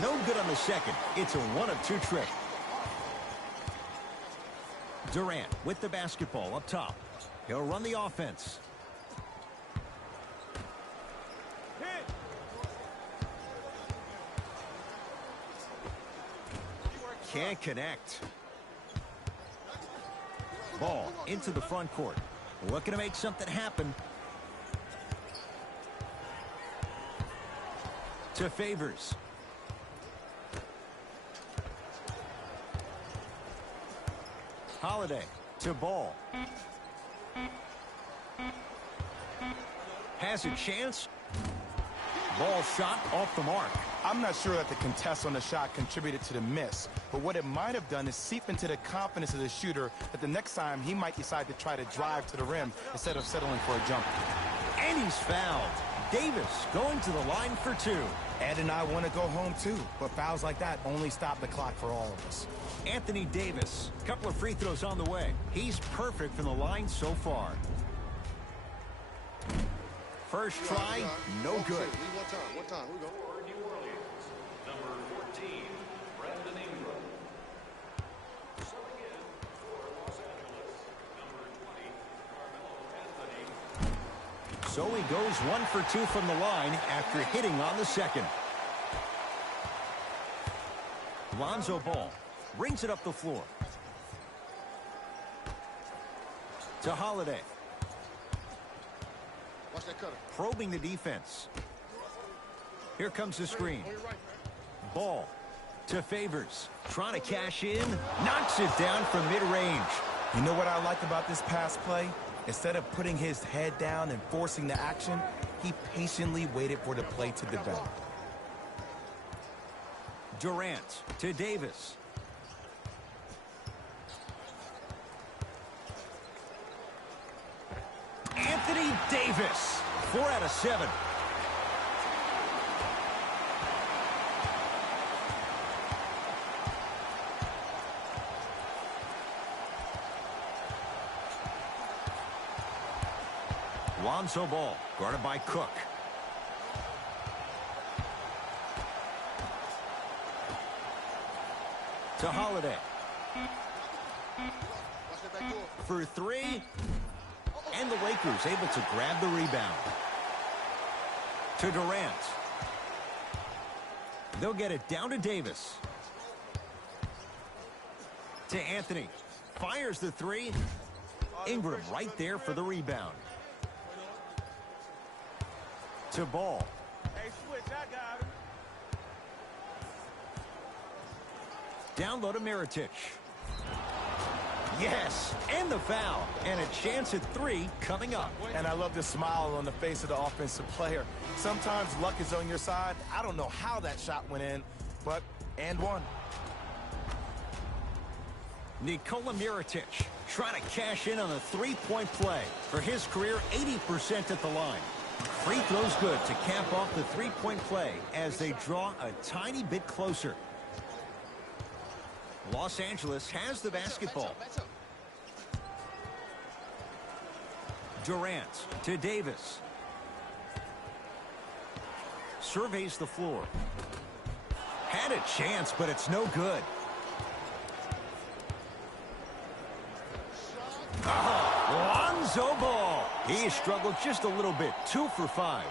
No good on the second. It's a 1-of-2 trick. Durant with the basketball up top. He'll run the offense. Hit. Can't connect. Ball into the front court. Looking to make something happen. To Favors. Holiday to Ball. Has a chance. Ball shot off the mark. I'm not sure that the contest on the shot contributed to the miss, but what it might have done is seep into the confidence of the shooter that the next time he might decide to try to drive to the rim instead of settling for a jump. And he's fouled. Davis going to the line for two. Ed and I want to go home too, but fouls like that only stop the clock for all of us. Anthony Davis, couple of free throws on the way. He's perfect from the line so far. First try, no good. One time. We go. For New Orleans, number 14, Brandon Ingram. Subbing in for Los Angeles, number 20, Carmelo Anthony. So he goes 1 for 2 from the line after hitting on the second. Lonzo Ball brings it up the floor. To Holiday. Watch that cutter. Probing the defense. Here comes the screen. On your right. Ball to Favors. Trying to cash in. Knocks it down from mid-range. You know what I like about this pass play? Instead of putting his head down and forcing the action, he patiently waited for the play to develop. Durant to Davis. Anthony Davis. 4 out of 7. Lonzo Ball guarded by Cook. To Holiday. Watch that back door. For 3. And the Lakers able to grab the rebound. To Durant. They'll get it down to Davis. To Anthony. Fires the 3. Ingram right there for the rebound. To Ball. Hey, switch. I got him. Down low to Mirotic. Yes, and the foul. And a chance at 3 coming up. And I love the smile on the face of the offensive player. Sometimes luck is on your side. I don't know how that shot went in, but and one. Nikola Mirotic trying to cash in on a 3-point play. For his career, 80% at the line. Free throws good to cap off the 3-point play as they draw a tiny bit closer. Los Angeles has the basketball. Durant to Davis. Surveys the floor. Had a chance, but it's no good. Lonzo Ball. He struggled just a little bit. 2 for 5.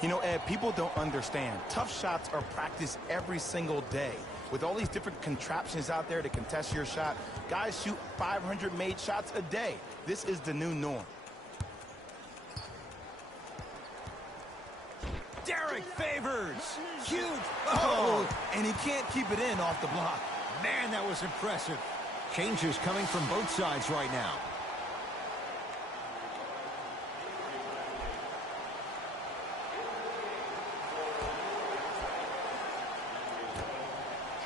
You know, Ed, people don't understand. Tough shots are practiced every single day. With all these different contraptions out there to contest your shot, guys shoot 500 made shots a day. This is the new norm. Derek Favors. Huge. Oh, and he can't keep it in off the block. Man, that was impressive. Changes coming from both sides right now.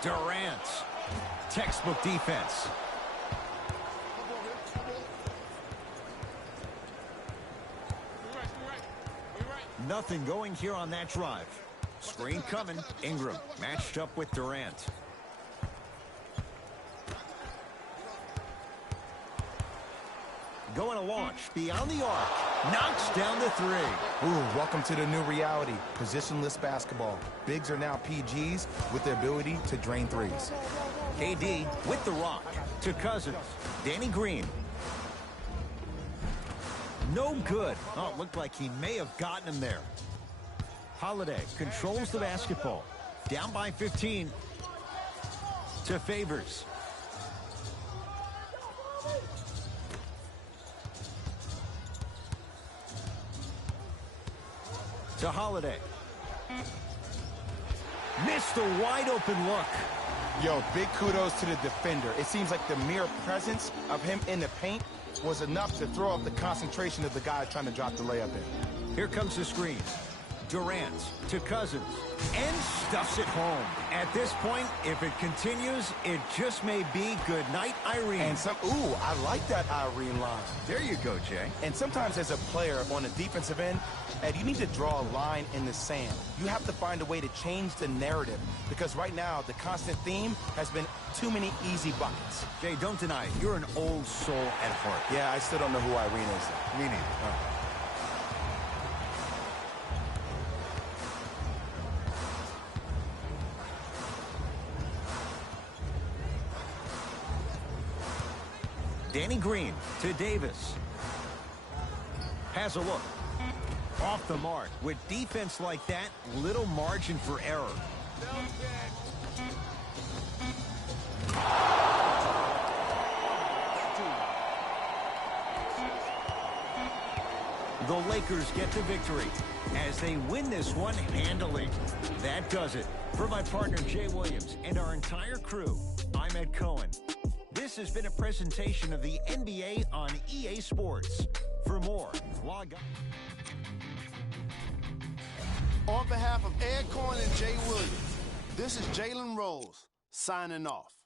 Durant. Textbook defense. Nothing going here on that drive. Screen coming. Ingram matched up with Durant. Going to launch beyond the arc. Knocks down the 3. Ooh, welcome to the new reality. Positionless basketball. Bigs are now PGs with the ability to drain threes. KD with the rock to Cousins. Danny Green. No good. Oh, it looked like he may have gotten him there. Holiday controls the basketball. Down by 15 to Favors. To Holiday. Missed a wide open look. Yo, big kudos to the defender. It seems like the mere presence of him in the paint was enough to throw up the concentration of the guy trying to drop the layup in. Here comes the screen. Durant to Cousins and stuffs it home. At this point, if it continues, it just may be good night, Irene. And I like that Irene line. There you go, Jay. And sometimes as a player on the defensive end, Ed, you need to draw a line in the sand. You have to find a way to change the narrative because right now the constant theme has been too many easy buckets. Jay, don't deny it. You're an old soul at heart. Yeah, I still don't know who Irene is. Me neither. Danny Green to Davis. Has a look. Off the mark. With defense like that, little margin for error. The Lakers get the victory as they win this one handily. That does it. For my partner, Jay Williams, and our entire crew, I'm Ed Cohen. This has been a presentation of the NBA on EA Sports. For more, log on. On behalf of Ed Cohen and Jay Williams, this is Jalen Rose signing off.